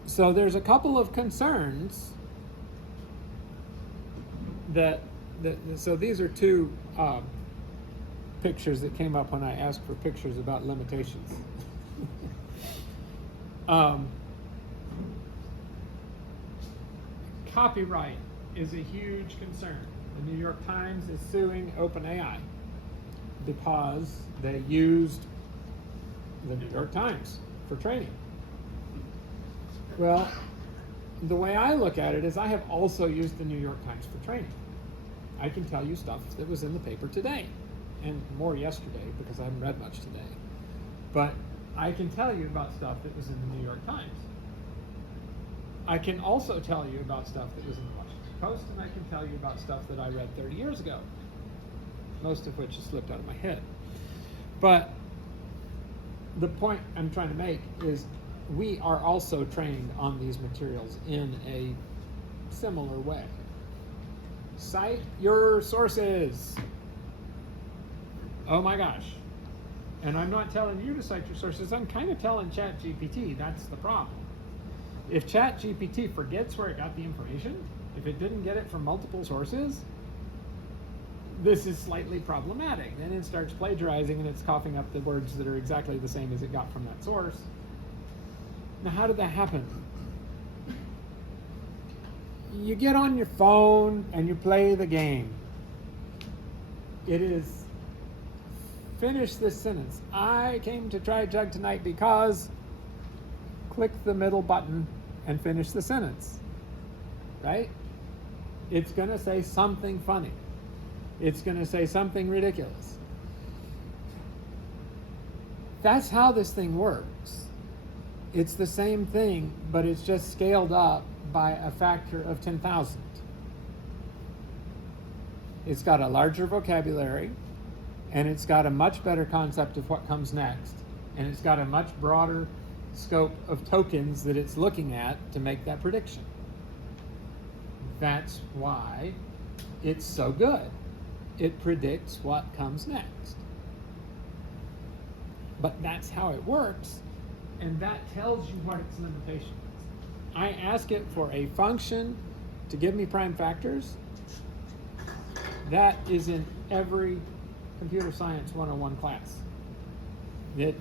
So there's a couple of concerns so these are two pictures that came up when I asked for pictures about limitations. Copyright is a huge concern. The New York Times is suing OpenAI because they used the New York Times for training. Well, the way I look at it is I have also used the New York Times for training. I can tell you stuff that was in the paper today, and more yesterday because I haven't read much today. But I can tell you about stuff that was in the New York Times. I can also tell you about stuff that was in the Washington Post, and I can tell you about stuff that I read 30 years ago, most of which has slipped out of my head. But the point I'm trying to make is we are also trained on these materials in a similar way. Cite your sources. Oh my gosh. And I'm not telling you to cite your sources, I'm kind of telling ChatGPT that's the problem. If ChatGPT forgets where it got the information, if it didn't get it from multiple sources, this is slightly problematic. Then it starts plagiarizing and it's coughing up the words that are exactly the same as it got from that source. Now, how did that happen? You get on your phone and you play the game. It is, finish this sentence. I came to try Jug tonight because, click the middle button and finish the sentence, right? It's going to say something funny. It's going to say something ridiculous. That's how this thing works. It's the same thing, but it's just scaled up by a factor of 10,000. It's got a larger vocabulary, and it's got a much better concept of what comes next, and it's got a much broader scope of tokens that it's looking at to make that prediction. That's why it's so good. It predicts what comes next. But that's how it works, and that tells you what its limitation is. I ask it for a function to give me prime factors, that is in every computer science 101 class. It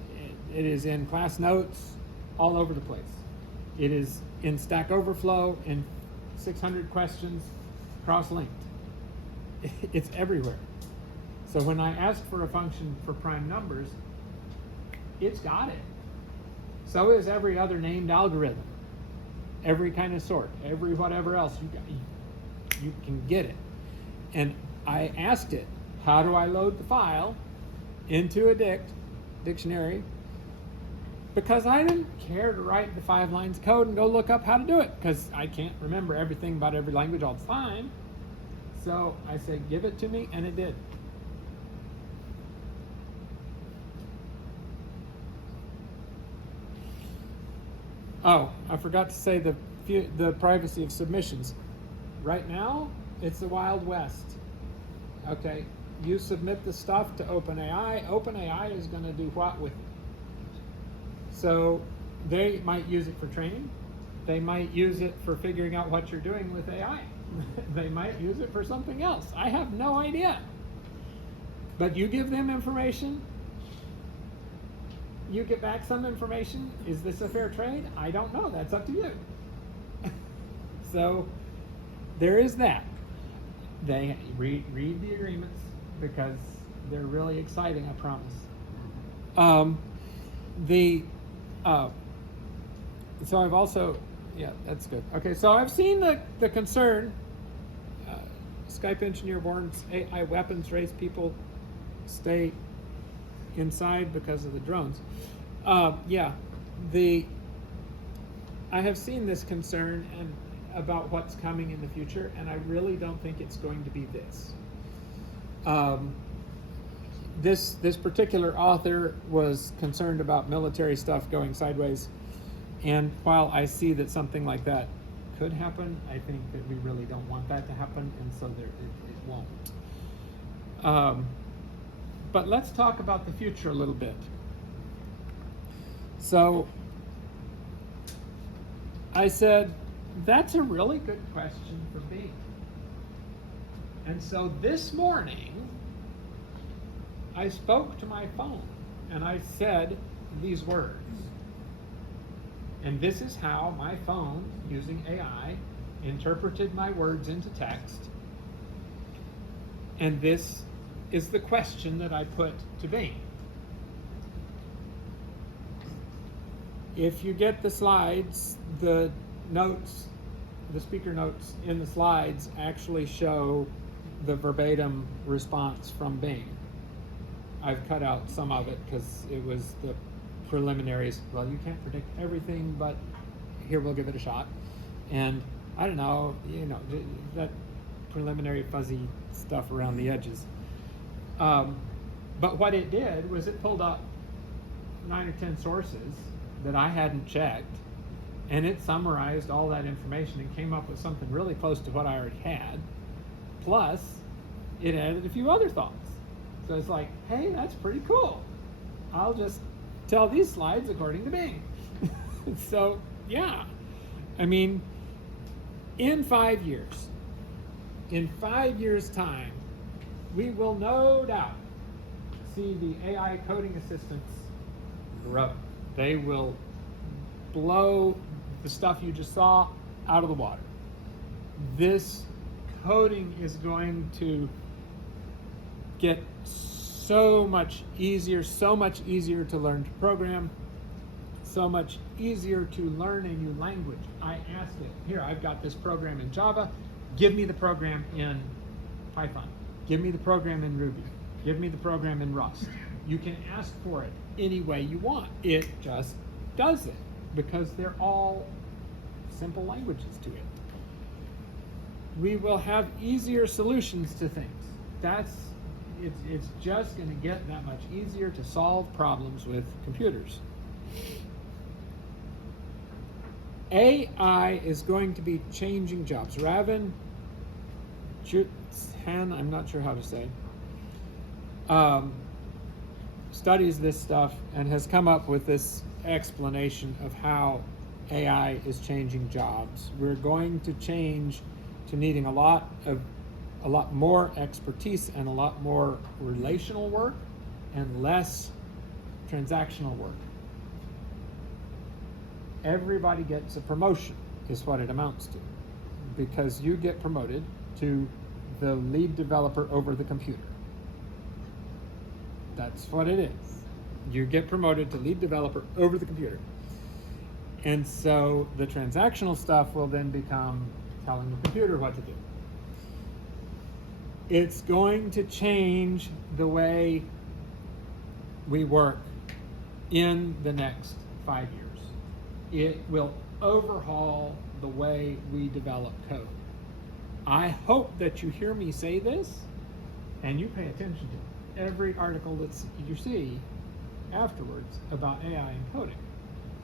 is in class notes all over the place. It is in Stack Overflow in 600 questions cross-linked. It's everywhere. So when I ask for a function for prime numbers, it's got it. So is every other named algorithm, every kind of sort, every whatever else you can get it. And I asked it, how do I load the file into a dictionary? Because I didn't care to write the 5 lines of code and go look up how to do it, because I can't remember everything about every language all the time. So I said, give it to me, and it did. Oh, I forgot to say the privacy of submissions. Right now, it's the Wild West. Okay, you submit the stuff to OpenAI. OpenAI is going to do what with it? So they might use it for training. They might use it for figuring out what you're doing with AI. They might use it for something else. I have no idea. But you give them information, you get back some information. Is this a fair trade? I don't know. That's up to you. So there is that. They read the agreements because they're really exciting, I promise. So I've also, yeah, that's good. Okay, so I've seen the concern. Skype engineer warns AI weapons race people stay inside because of the drones. I have seen this concern about what's coming in the future, and I really don't think it's going to be this. This particular author was concerned about military stuff going sideways, and while I see that something like that could happen, I think that we really don't want that to happen, and so it won't. But let's talk about the future a little bit. So I said, that's a really good question for me. And so this morning, I spoke to my phone and I said these words. And this is how my phone, using AI, interpreted my words into text. And this is the question that I put to Bing. If you get the slides, the notes, the speaker notes in the slides actually show the verbatim response from Bing. I've cut out some of it because it was the preliminaries. Well, you can't predict everything, but here, we'll give it a shot. And I don't know, that preliminary fuzzy stuff around the edges. But what it did was it pulled up 9 or 10 sources that I hadn't checked, and it summarized all that information and came up with something really close to what I already had. Plus, it added a few other thoughts. So it's like, hey, that's pretty cool. I'll just tell these slides according to Bing. So, yeah. I mean, in 5 years, in 5 years' time, we will no doubt see the AI coding assistants grow. They will blow the stuff you just saw out of the water. This coding is going to get so much easier to learn to program, so much easier to learn a new language. I asked it, here, I've got this program in Java, give me the program in Python, give me the program in Ruby, give me the program in Rust. You can ask for it any way you want. It just does it because they're all simple languages to it. We will have easier solutions to things. It's just going to get that much easier to solve problems with computers. AI is going to be changing jobs. Raven Juthan, I'm not sure how to say, studies this stuff and has come up with this explanation of how AI is changing jobs. We're going to change to needing a lot more expertise and a lot more relational work and less transactional work. Everybody gets a promotion, is what it amounts to, because you get promoted to the lead developer over the computer. That's what it is. You get promoted to lead developer over the computer. And so the transactional stuff will then become telling the computer what to do. It's going to change the way we work in the next 5 years. It will overhaul the way we develop code. I hope that you hear me say this and you pay attention to every article that you see afterwards about AI and coding,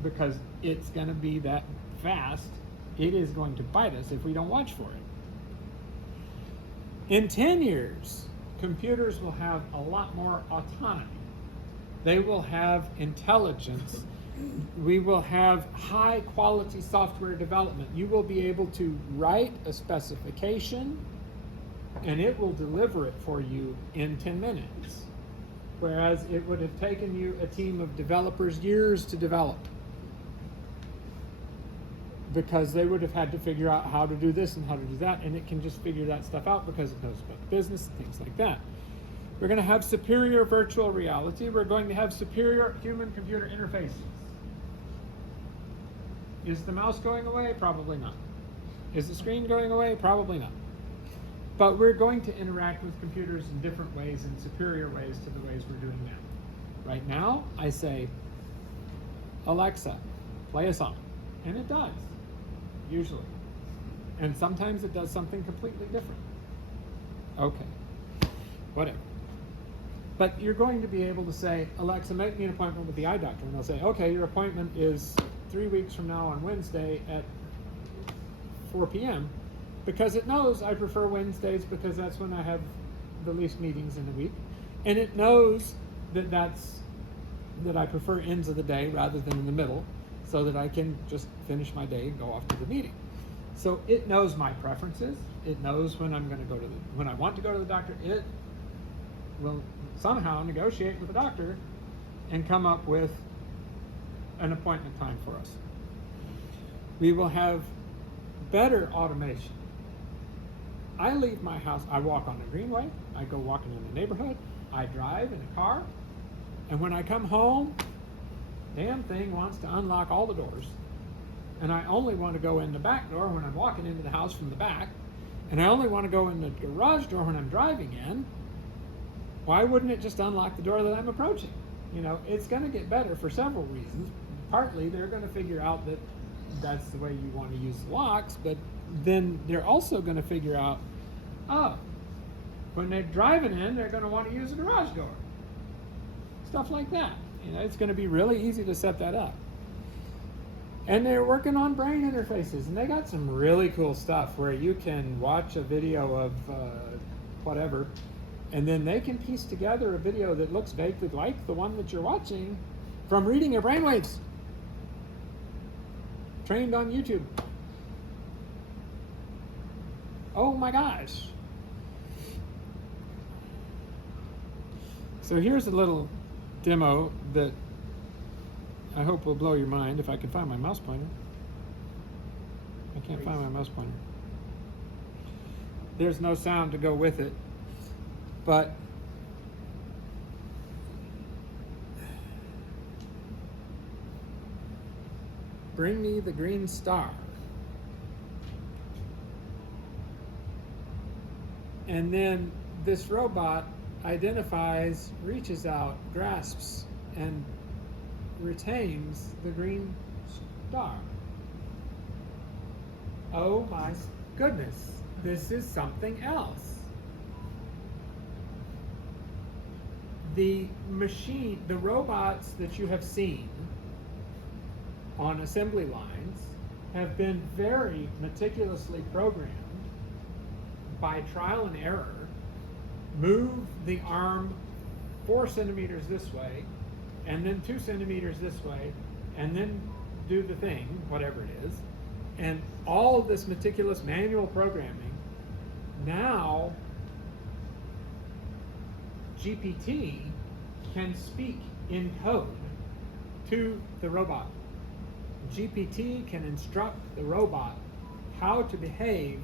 because it's going to be that fast. It is going to bite us if we don't watch for it. In 10 years, computers will have a lot more autonomy. They will have intelligence. We will have high quality software development. You will be able to write a specification and it will deliver it for you in 10 minutes. Whereas it would have taken you a team of developers years to develop, because they would have had to figure out how to do this and how to do that, and it can just figure that stuff out because it knows about business and things like that. We're going to have superior virtual reality. We're going to have superior human-computer interfaces. Is the mouse going away? Probably not. Is the screen going away? Probably not. But we're going to interact with computers in different ways, in superior ways to the ways we're doing now. Right now, I say, Alexa, play a song. And it does, usually. And sometimes it does something completely different. Okay, whatever. But you're going to be able to say, Alexa, make me an appointment with the eye doctor. And they'll say, okay, your appointment is 3 weeks from now on Wednesday at 4 p.m. Because it knows I prefer Wednesdays because that's when I have the least meetings in the week. And it knows that I prefer ends of the day rather than in the middle, so that I can just finish my day and go off to the meeting. So it knows my preferences. It knows when I'm going to go when I want to go to the doctor. It will somehow negotiate with the doctor and come up with an appointment time for us. We will have better automation. I leave my house, I walk on the greenway, I go walking in the neighborhood, I drive in a car, and when I come home, damn thing wants to unlock all the doors, and I only want to go in the back door when I'm walking into the house from the back, and I only want to go in the garage door when I'm driving in. Why wouldn't it just unlock the door that I'm approaching? You know, it's going to get better for several reasons. Partly, they're going to figure out that that's the way you want to use the locks, but then they're also going to figure out, oh, when they're driving in, they're going to want to use the garage door. Stuff like that. You know, it's going to be really easy to set that up. And they're working on brain interfaces, and they got some really cool stuff where you can watch a video of whatever, and then they can piece together a video that looks vaguely like the one that you're watching from reading your brainwaves. Trained on YouTube. Oh my gosh. So here's a little demo that I hope will blow your mind if I can find my mouse pointer. I can't find my mouse pointer. There's no sound to go with it, but bring me the green star. And then this robot identifies, reaches out, grasps, and retains the green star. Oh my goodness, this is something else. The machine, the robots that you have seen on assembly lines have been very meticulously programmed by trial and error. Move the arm 4 centimeters this way, and then 2 centimeters this way, and then do the thing, whatever it is. And all of this meticulous manual programming now GPT can speak in code to the robot. GPT can instruct the robot how to behave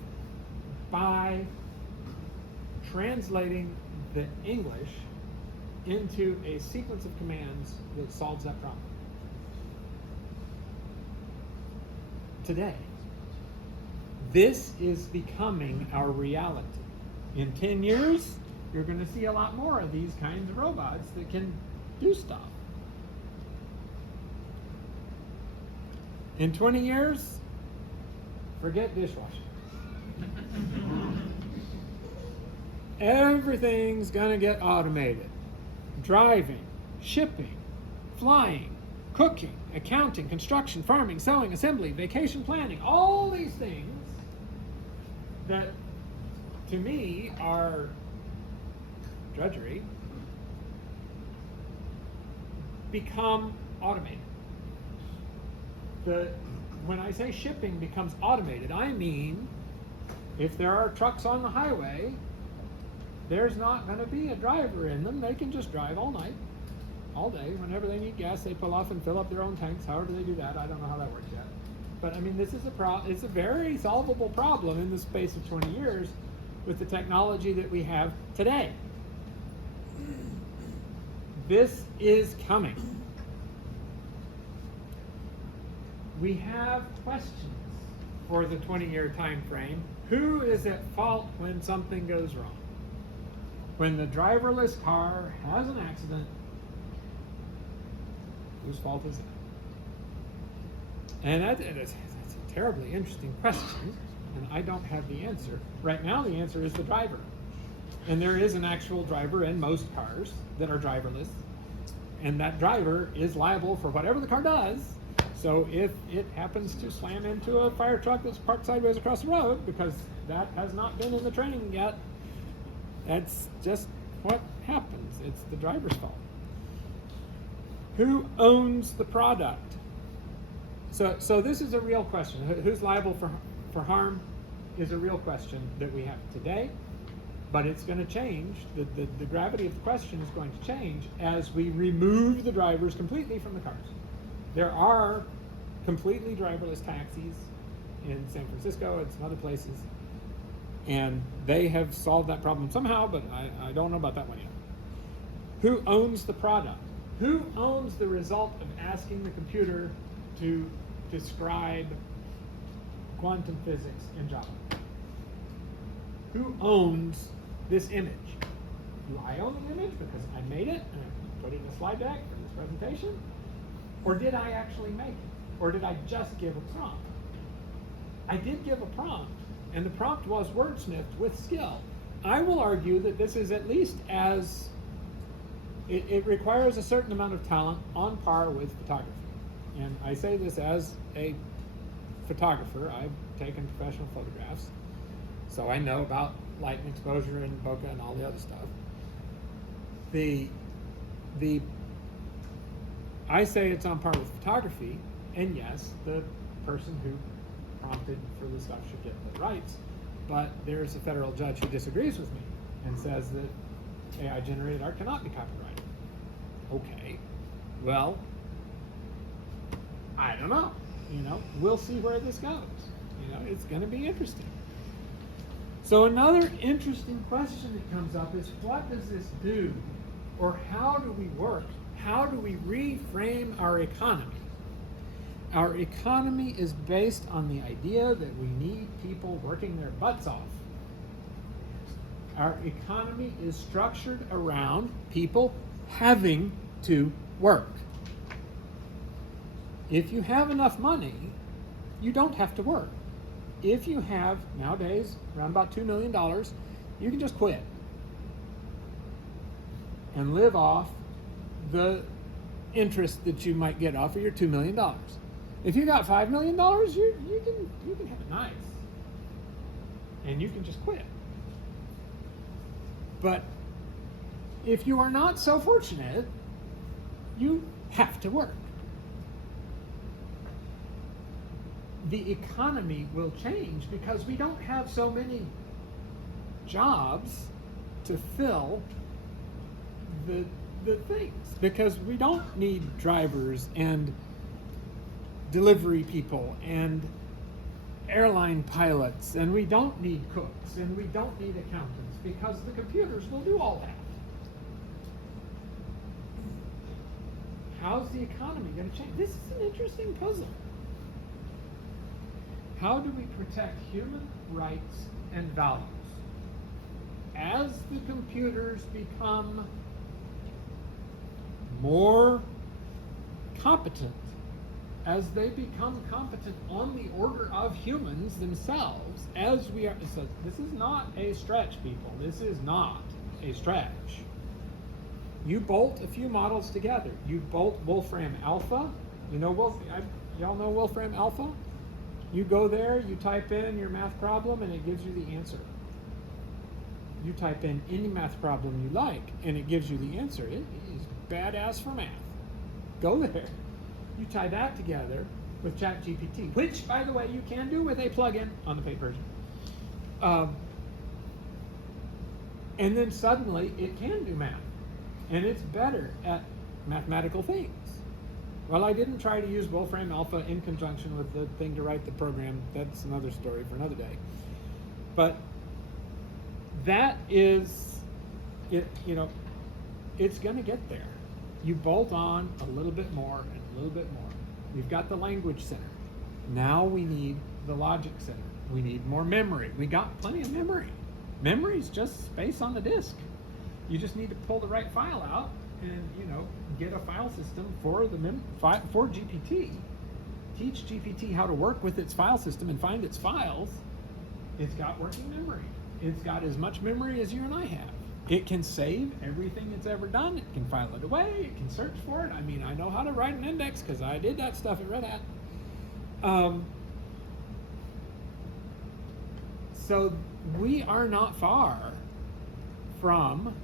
by translating the English into a sequence of commands that solves that problem. Today, this is becoming our reality. In 10 years, you're going to see a lot more of these kinds of robots that can do stuff. In 20 years, forget dishwashing. Everything's going to get automated. Driving, shipping, flying, cooking, accounting, construction, farming, sewing, assembly, vacation planning, all these things that to me are drudgery become automated. When I say shipping becomes automated, I mean if there are trucks on the highway, there's not going to be a driver in them. They can just drive all night, all day. Whenever they need gas, they pull off and fill up their own tanks. However they do that, I don't know how that works yet. But I mean, this is it's a very solvable problem in the space of 20 years with the technology that we have today. This is coming. We have questions for the 20-year time frame. Who is at fault when something goes wrong? When the driverless car has an accident, whose fault is it? And that's a terribly interesting question, and I don't have the answer. Right now, the answer is the driver. And there is an actual driver in most cars that are driverless, and that driver is liable for whatever the car does. So if it happens to slam into a fire truck that's parked sideways across the road, because that has not been in the training yet, that's just what happens. It's the driver's fault. Who owns the product? So this is a real question. Who's liable for harm is a real question that we have today, but it's going to change. The gravity of the question is going to change as we remove the drivers completely from the cars. There are completely driverless taxis in San Francisco and some other places, and they have solved that problem somehow, but I don't know about that one yet. Who owns the product? Who owns the result of asking the computer to describe quantum physics in Java? Who owns this image? Do I own the image because I made it and I put it in a slide deck for this presentation? Or did I actually make it? Or did I just give a prompt? I did give a prompt, and the prompt was wordsmithed with skill. I will argue that this is at least as, it requires a certain amount of talent on par with photography. And I say this as a photographer. I've taken professional photographs, so I know about light and exposure and bokeh and all the other stuff. I say it's on par with photography, and yes, the person who prompted for the stuff should get the rights, but there's a federal judge who disagrees with me and says that AI-generated art cannot be copyrighted. Okay, well, I don't know. We'll see where this goes. It's going to be interesting. So another interesting question that comes up is, what does this do? Or how do we work? How do we reframe our economy? Our economy is based on the idea that we need people working their butts off. Our economy is structured around people having to work. If you have enough money, you don't have to work. If you have, nowadays, around about $2 million, you can just quit and live off the interest that you might get off of your $2 million. If you got $5 million, you can have it nice, and you can just quit. But if you are not so fortunate, you have to work. The economy will change because we don't have so many jobs to fill the things, because we don't need drivers and delivery people and airline pilots, and we don't need cooks, and we don't need accountants, because the computers will do all that. How's the economy going to change? This is an interesting puzzle. How do we protect human rights and values as the computers become more competent, as they become competent on the order of humans themselves, as we are? So this is not a stretch, people. This is not a stretch. You bolt a few models together. You bolt Wolfram Alpha. You know, y'all know Wolfram Alpha? You go there, you type in your math problem, and it gives you the answer. You type in any math problem you like, and it gives you the answer. It is badass for math. Go there. You tie that together with ChatGPT, which, by the way, you can do with a plugin on the paid version. And then suddenly it can do math, and it's better at mathematical things. Well, I didn't try to use Wolfram Alpha in conjunction with the thing to write the program. That's another story for another day. But that is, you know, it's going to get there. You bolt on a little bit more and a little bit more. We've got the language center. Now we need the logic center. We need more memory. We got plenty of memory. Memory is just space on the disk. You just need to pull the right file out and, you know, get a file system for the for GPT. Teach GPT how to work with its file system and find its files. It's got working memory. It's got as much memory as you and I have. It can save everything it's ever done. It can file it away. It can search for it. I mean, I know how to write an index because I did that stuff at Red Hat. So we are not far from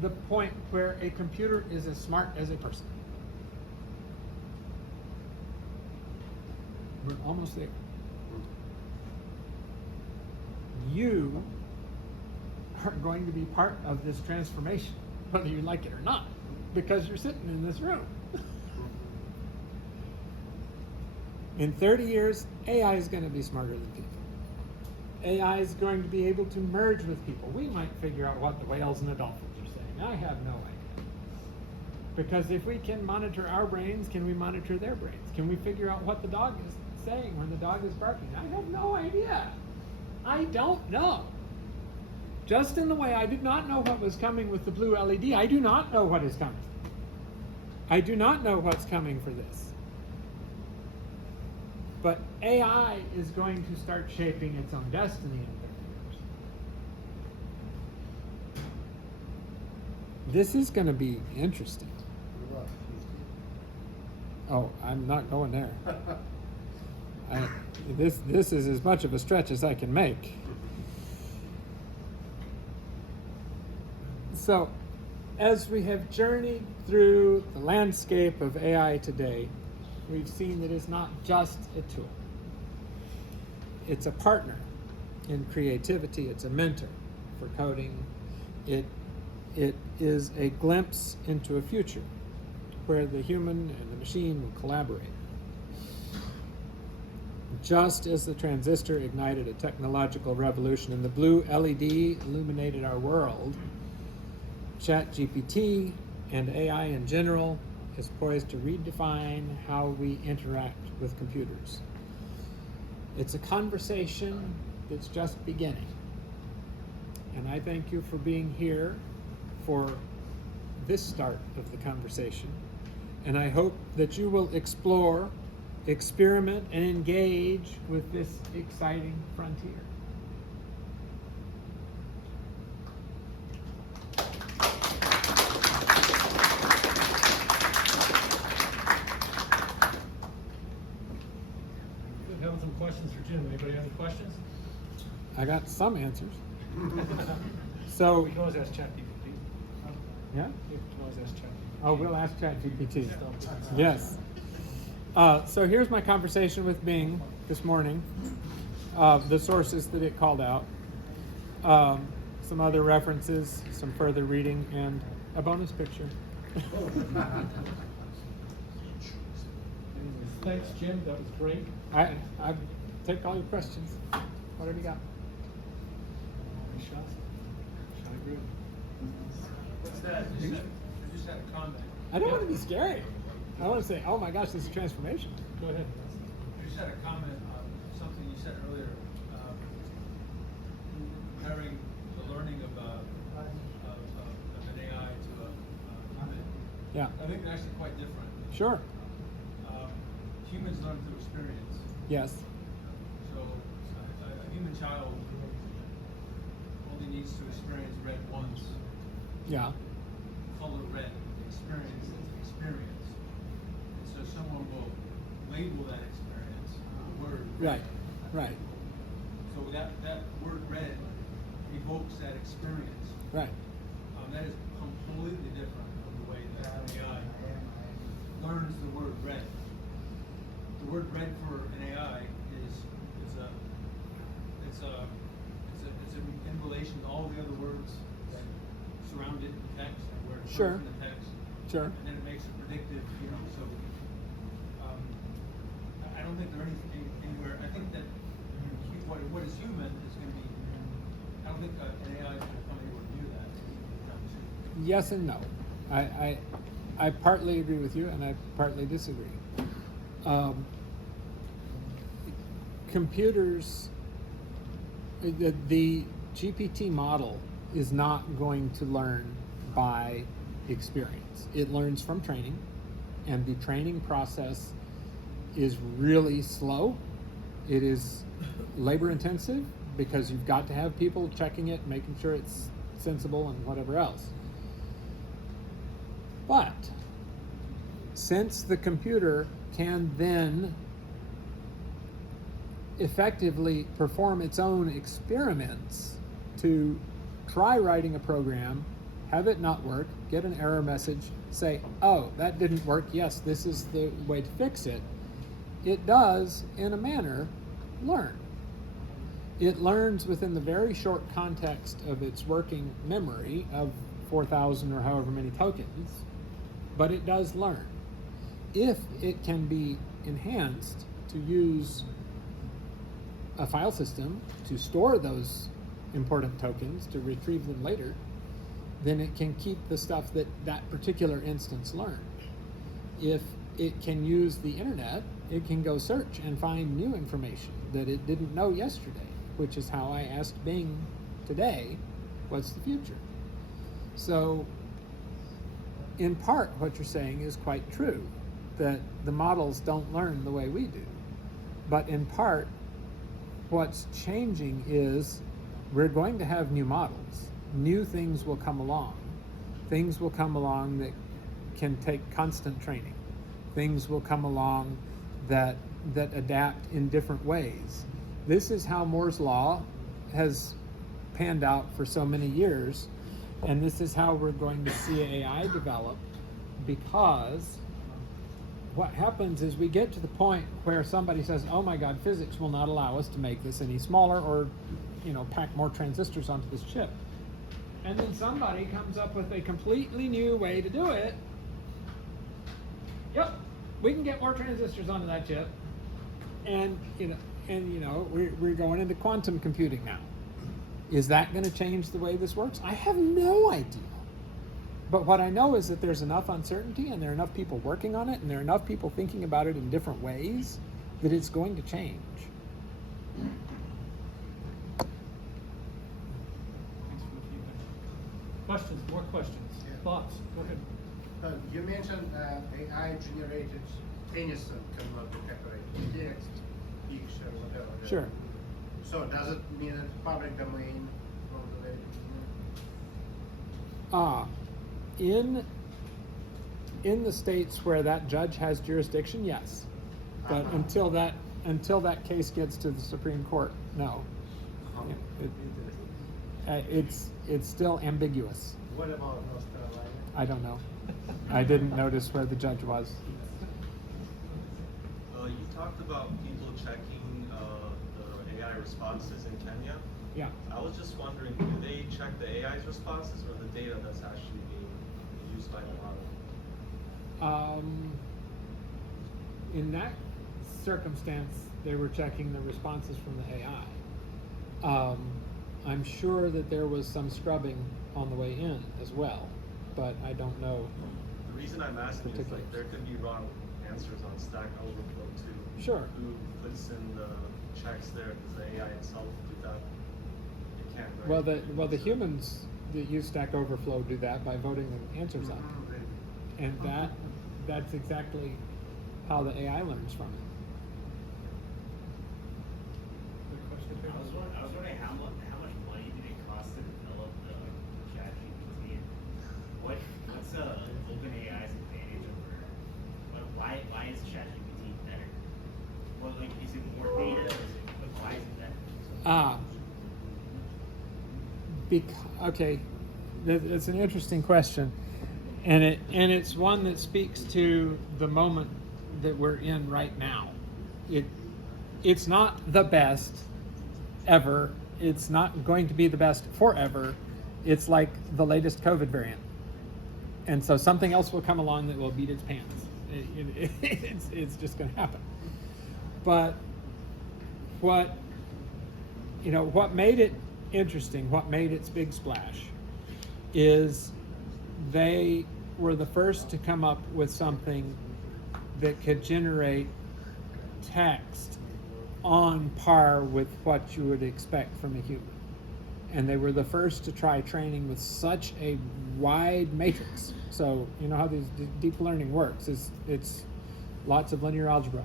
the point where a computer is as smart as a person. We're almost there. You are going to be part of this transformation, whether you like it or not, because you're sitting in this room. In 30 years, AI is going to be smarter than people. AI is going to be able to merge with people. We might figure out what the whales and the dolphins are saying. I have no idea. Because if we can monitor our brains, can we monitor their brains? Can we figure out what the dog is saying when the dog is barking? I have no idea. I don't know. Just in the way I did not know what was coming with the blue LED, I do not know what is coming. I do not know what's coming for this. But AI is going to start shaping its own destiny in 30 years. This is going to be interesting. Oh, I'm not going there. This is as much of a stretch as I can make. So, as we have journeyed through the landscape of AI today, we've seen that it's not just a tool. It's a partner in creativity. It's a mentor for coding. It is a glimpse into a future where the human and the machine will collaborate. Just as the transistor ignited a technological revolution and the blue LED illuminated our world, ChatGPT and AI in general is poised to redefine how we interact with computers. It's a conversation that's just beginning. And I thank you for being here for this start of the conversation. And I hope that you will explore, experiment, and engage with this exciting frontier. Having some questions for Jim. Anybody have any questions? I got some answers. So, We can always ask ChatGPT. yeah? We can always ask ChatGPT. Oh, we'll ask ChatGPT. Yes. So here's my conversation with Bing this morning. the sources that it called out, some other references, some further reading, and a bonus picture. Anyways, thanks, Jim. That was great. I take all your questions. Whatever you got. Any shots? Shot a group. What's that? I just had a comment. I don't want to be scary. I want to say, oh my gosh, this is transformation. Go ahead. I just had a comment on something you said earlier, comparing the learning of an AI to a human. Yeah, I think they're actually quite different. sure. Humans learn through experience. Yes, So a human child only needs to experience red once. yeah, Color red, experience is experience. And so someone will label that experience with the word red. right, So that word red evokes that experience. right. That is completely different from the way that AI learns the word red. The word red for an AI is in relation to all the other words that surround it in text and where it Sure. comes in the text. Sure. And then it makes it predictive, so I don't think there anywhere, I think that what is human is going to be, I don't think an AI is going to come anywhere near that anytime soon. Yes and no. I partly agree with you, and I partly disagree. Computers, the GPT model is not going to learn by experience. It learns from training, and the training process is really slow. It is labor intensive because you've got to have people checking it, making sure it's sensible and whatever else. But since the computer can then effectively perform its own experiments to try writing a program, have it not work, get an error message, say, oh, that didn't work, yes, this is the way to fix it, it does, in a manner, learn. It learns within the very short context of its working memory of 4,000 or however many tokens, but it does learn. If it can be enhanced to use a file system to store those important tokens, to retrieve them later, then it can keep the stuff that that particular instance learned. If it can use the internet, it can go search and find new information that it didn't know yesterday, which is how I asked Bing today, what's the future? So, in part, what you're saying is quite true, that the models don't learn the way we do. But in part, what's changing is we're going to have new models. New things will come along. Things will come along that can take constant training. Things will come along that adapt in different ways. This is how Moore's Law has panned out for so many years, and this is how we're going to see AI develop, because what happens is we get to the point where somebody says, oh my God, physics will not allow us to make this any smaller or, pack more transistors onto this chip. And then somebody comes up with a completely new way to do it. Yep, we can get more transistors onto that chip. And we're going into quantum computing now. Is that going to change the way this works? I have no idea. But what I know is that there's enough uncertainty, and there are enough people working on it, and there are enough people thinking about it in different ways that it's going to change. Thanks for the feedback. Questions? More questions? Yeah. Thoughts? Go ahead. You mentioned AI generated anything cannot separate text, picture, whatever. Sure. So does it mean it's public domain from the very beginning? In the states where that judge has jurisdiction, yes. But until that case gets to the Supreme Court, no. It's still ambiguous. What about North Carolina? I don't know. I didn't notice where the judge was. You talked about people checking the AI responses in Kenya. Yeah. I was just wondering, do they check the AI's responses or the data that's actually being used by the model? In that circumstance, they were checking the responses from the AI. I'm sure that there was some scrubbing on the way in as well, but I don't know. The reason I'm asking is Particulars. like there could be wrong answers on Stack Overflow too. Sure. Who puts in the checks there? Does the AI itself do that? It can't. Right? Well, the humans that use Stack Overflow do that by voting the answers up, and that's exactly how the AI learns from it. Good question. I was wondering how much money did it cost to develop the ChatGPT? What's OpenAI's advantage over? Why is ChatGPT better? Well, like, is it more data? Why is it better? Okay, that's an interesting question, and it's one that speaks to the moment that we're in right now. It's not the best ever. It's not going to be the best forever. It's like the latest COVID variant, and so something else will come along that will beat its pants. It's just going to happen. But what made it interesting, what made its big splash, is they were the first to come up with something that could generate text on par with what you would expect from a human. And they were the first to try training with such a wide matrix. So you know how this deep learning works, it's lots of linear algebra.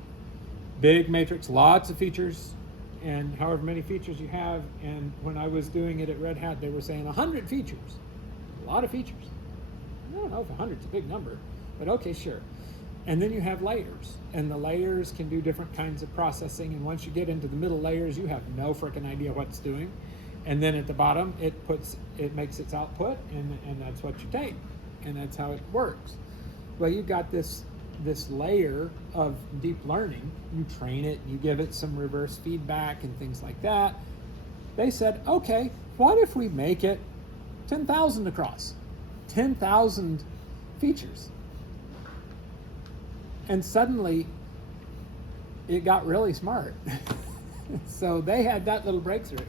Big matrix, lots of features, and however many features you have. And when I was doing it at Red Hat, they were saying 100 features. A lot of features. I don't know if 100 is a big number, but okay, sure. And then you have layers, and the layers can do different kinds of processing, and once you get into the middle layers, you have no frickin' idea what it's doing. And then at the bottom, it makes its output, and that's what you take, and that's how it works. Well, you've got this layer of deep learning. You train it, you give it some reverse feedback and things like that. They said, okay, what if we make it 10,000 across? 10,000 features. And suddenly, it got really smart. So they had that little breakthrough.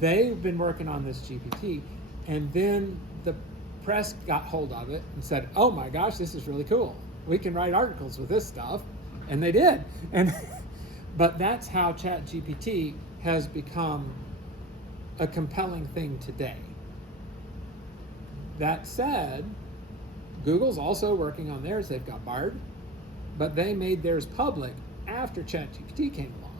They've been working on this GPT, and then the press got hold of it and said, oh my gosh, this is really cool. We can write articles with this stuff. And they did. But that's how ChatGPT has become a compelling thing today. That said, Google's also working on theirs. They've got Bard, but they made theirs public after ChatGPT came along.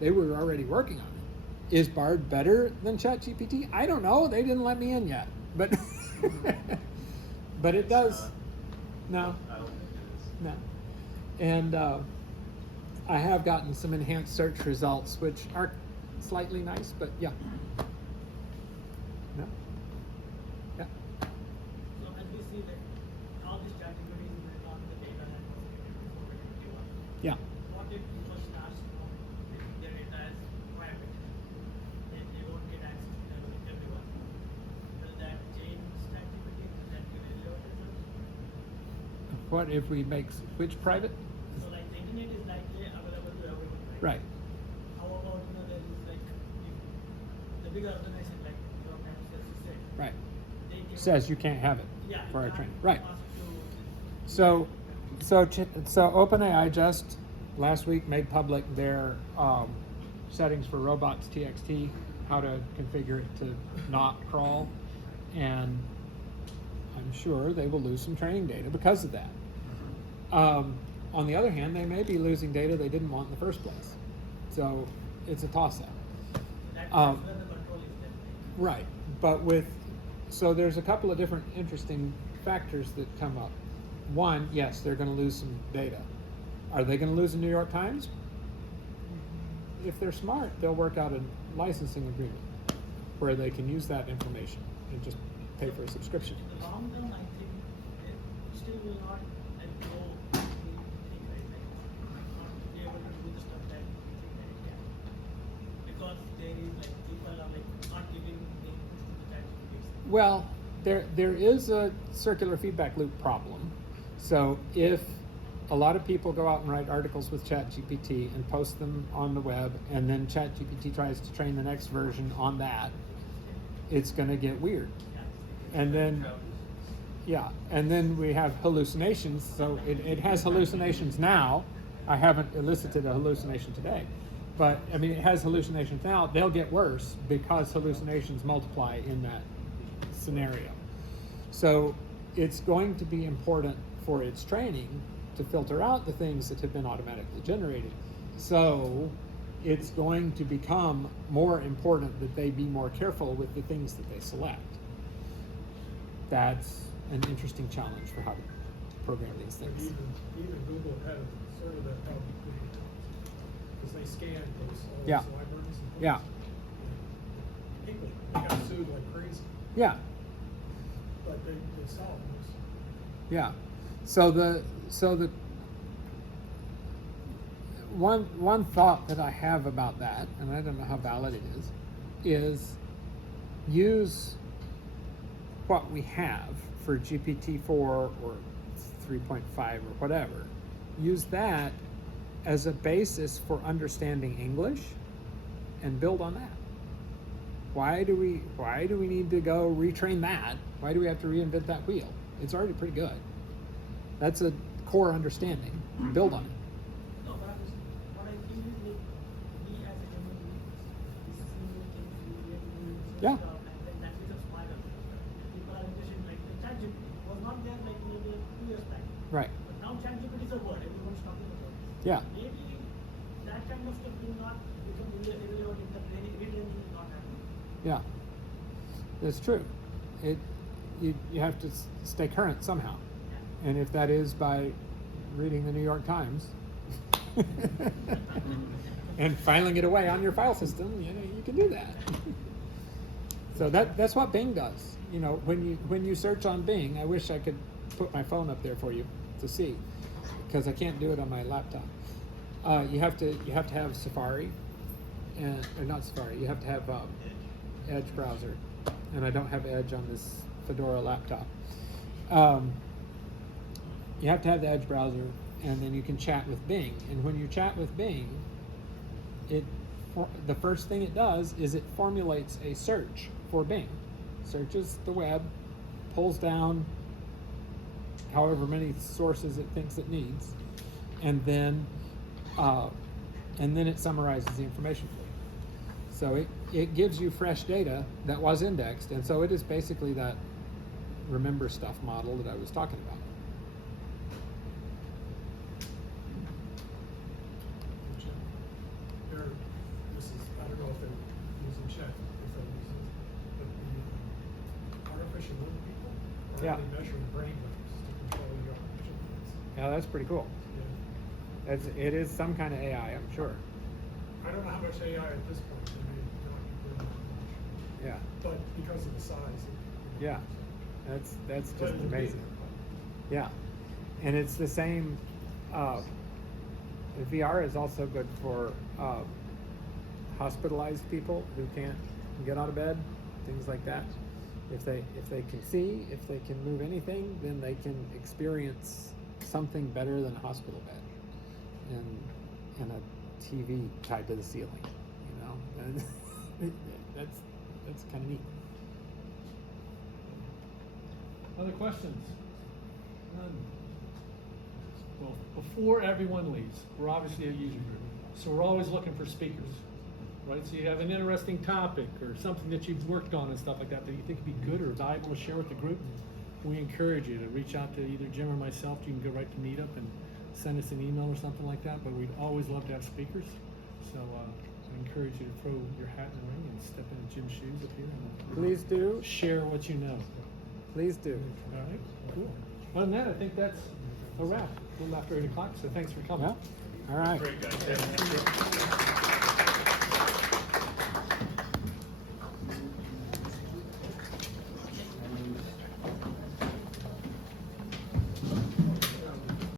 They were already working on it. Is Bard better than ChatGPT? I don't know. They didn't let me in yet, but but it does. No, I don't think it is. no. And I have gotten some enhanced search results, which are slightly nice, but yeah. No. Yeah. So as we see that all these categories is built on the data that was created before 2021. Yeah. What if people start taking their data as private? They won't get access to everyone. Will that change activity? Will that be relevant as well? What if we make which private? So like the internet is likely available to everyone, right? Right. How about there is like if the bigger organization like government, as you said, Right. they give Says you can't have it yeah, for our can't training. Right. pass it to- So OpenAI just last week made public their settings for robots TXT, how to configure it to not crawl, and I'm sure they will lose some training data because of that. On the other hand, they may be losing data they didn't want in the first place. So it's a toss-up. That's Um, where the control is then. Right, but so there's a couple of different interesting factors that come up. One, yes, they're going to lose some data. Are they going to lose the New York Times? If they're smart, they'll work out a licensing agreement where they can use that information and just pay for a subscription. In the long term, I think it still will not go to anything, right? Like, not be able to do the stuff that we think that it can. like people are like not giving the inputs to the ChatGPT? Well, there is a circular feedback loop problem. So if a lot of people go out and write articles with ChatGPT and post them on the web, and then ChatGPT tries to train the next version on that, it's going to get weird. And then, yeah, and then we have hallucinations. So it has hallucinations now. I haven't elicited a hallucination today. But, I mean, it has hallucinations now. They'll get worse because hallucinations multiply in that scenario. So it's going to be important for its training to filter out the things that have been automatically generated. So it's going to become more important that they be more careful with the things that they select. That's an interesting challenge for how to program these But things. even Google had a server that helped because they scanned those all Yeah. those libraries and things. Yeah. And people, they got sued like crazy, Yeah, but they solved this. yeah. So the one thought that I have about that, and I don't know how valid it is use what we have for GPT-4 or 3.5 or whatever. Use that as a basis for understanding English and build on that. Why do we need to go retrain that? Why do we have to reinvent that wheel? It's already pretty good. That's a core understanding. Build on it. No, but what I feel is like we as a human being, we see new things, we get new Yeah. stuff, and then that becomes spiral. People are interested, like the ChatGPT was not there like maybe 2 years back. Right. But now ChatGPT is a word, everyone's talking about it. Yeah. Maybe that kind of stuff will not become irrelevant if the retraining is not happening. Yeah. That's true. You have to stay current somehow. And if that is by reading the New York Times and filing it away on your file system, you can do that. So that's what Bing does. When you search on Bing, I wish I could put my phone up there for you to see, because I can't do it on my laptop. You have to have Safari, or not Safari. You have to have Edge browser, and I don't have Edge on this Fedora laptop. You have to have the Edge browser, and then you can chat with Bing. And when you chat with Bing, the first thing it does is it formulates a search for Bing. Searches the web, pulls down however many sources it thinks it needs, and then it summarizes the information for you. So it gives you fresh data that was indexed, and so it is basically that remember stuff model that I was talking about. I don't know if they're using chat, if they're using, but the artificial lip people are Yeah. really measuring brain waves to control your artificial limbs. Yeah, that's pretty cool. Yeah. It is some kind of AI, I'm sure. I don't know how much AI at this point, they may not be putting out much, Yeah, but because of the size. yeah, that's But just it would be, amazing. but- Yeah, and it's the same. VR is also good for hospitalized people who can't get out of bed, things like that. If they can see, if they can move anything, then they can experience something better than a hospital bed, and a TV tied to the ceiling. And that's kind of neat. Other questions? None. Well, before everyone leaves, we're obviously a user group, so we're always looking for speakers, right? So you have an interesting topic or something that you've worked on and stuff like that you think would be good or valuable to share with the group. We encourage you to reach out to either Jim or myself. You can go right to Meetup and send us an email or something like that, but we'd always love to have speakers. So I encourage you to throw your hat in the ring and step into Jim's shoes up here and Please do. share what you know. Please do. All right, cool. Other than that, I think that's a wrap. A little after 8 o'clock, so thanks for coming. Yeah. All right. Great, guys.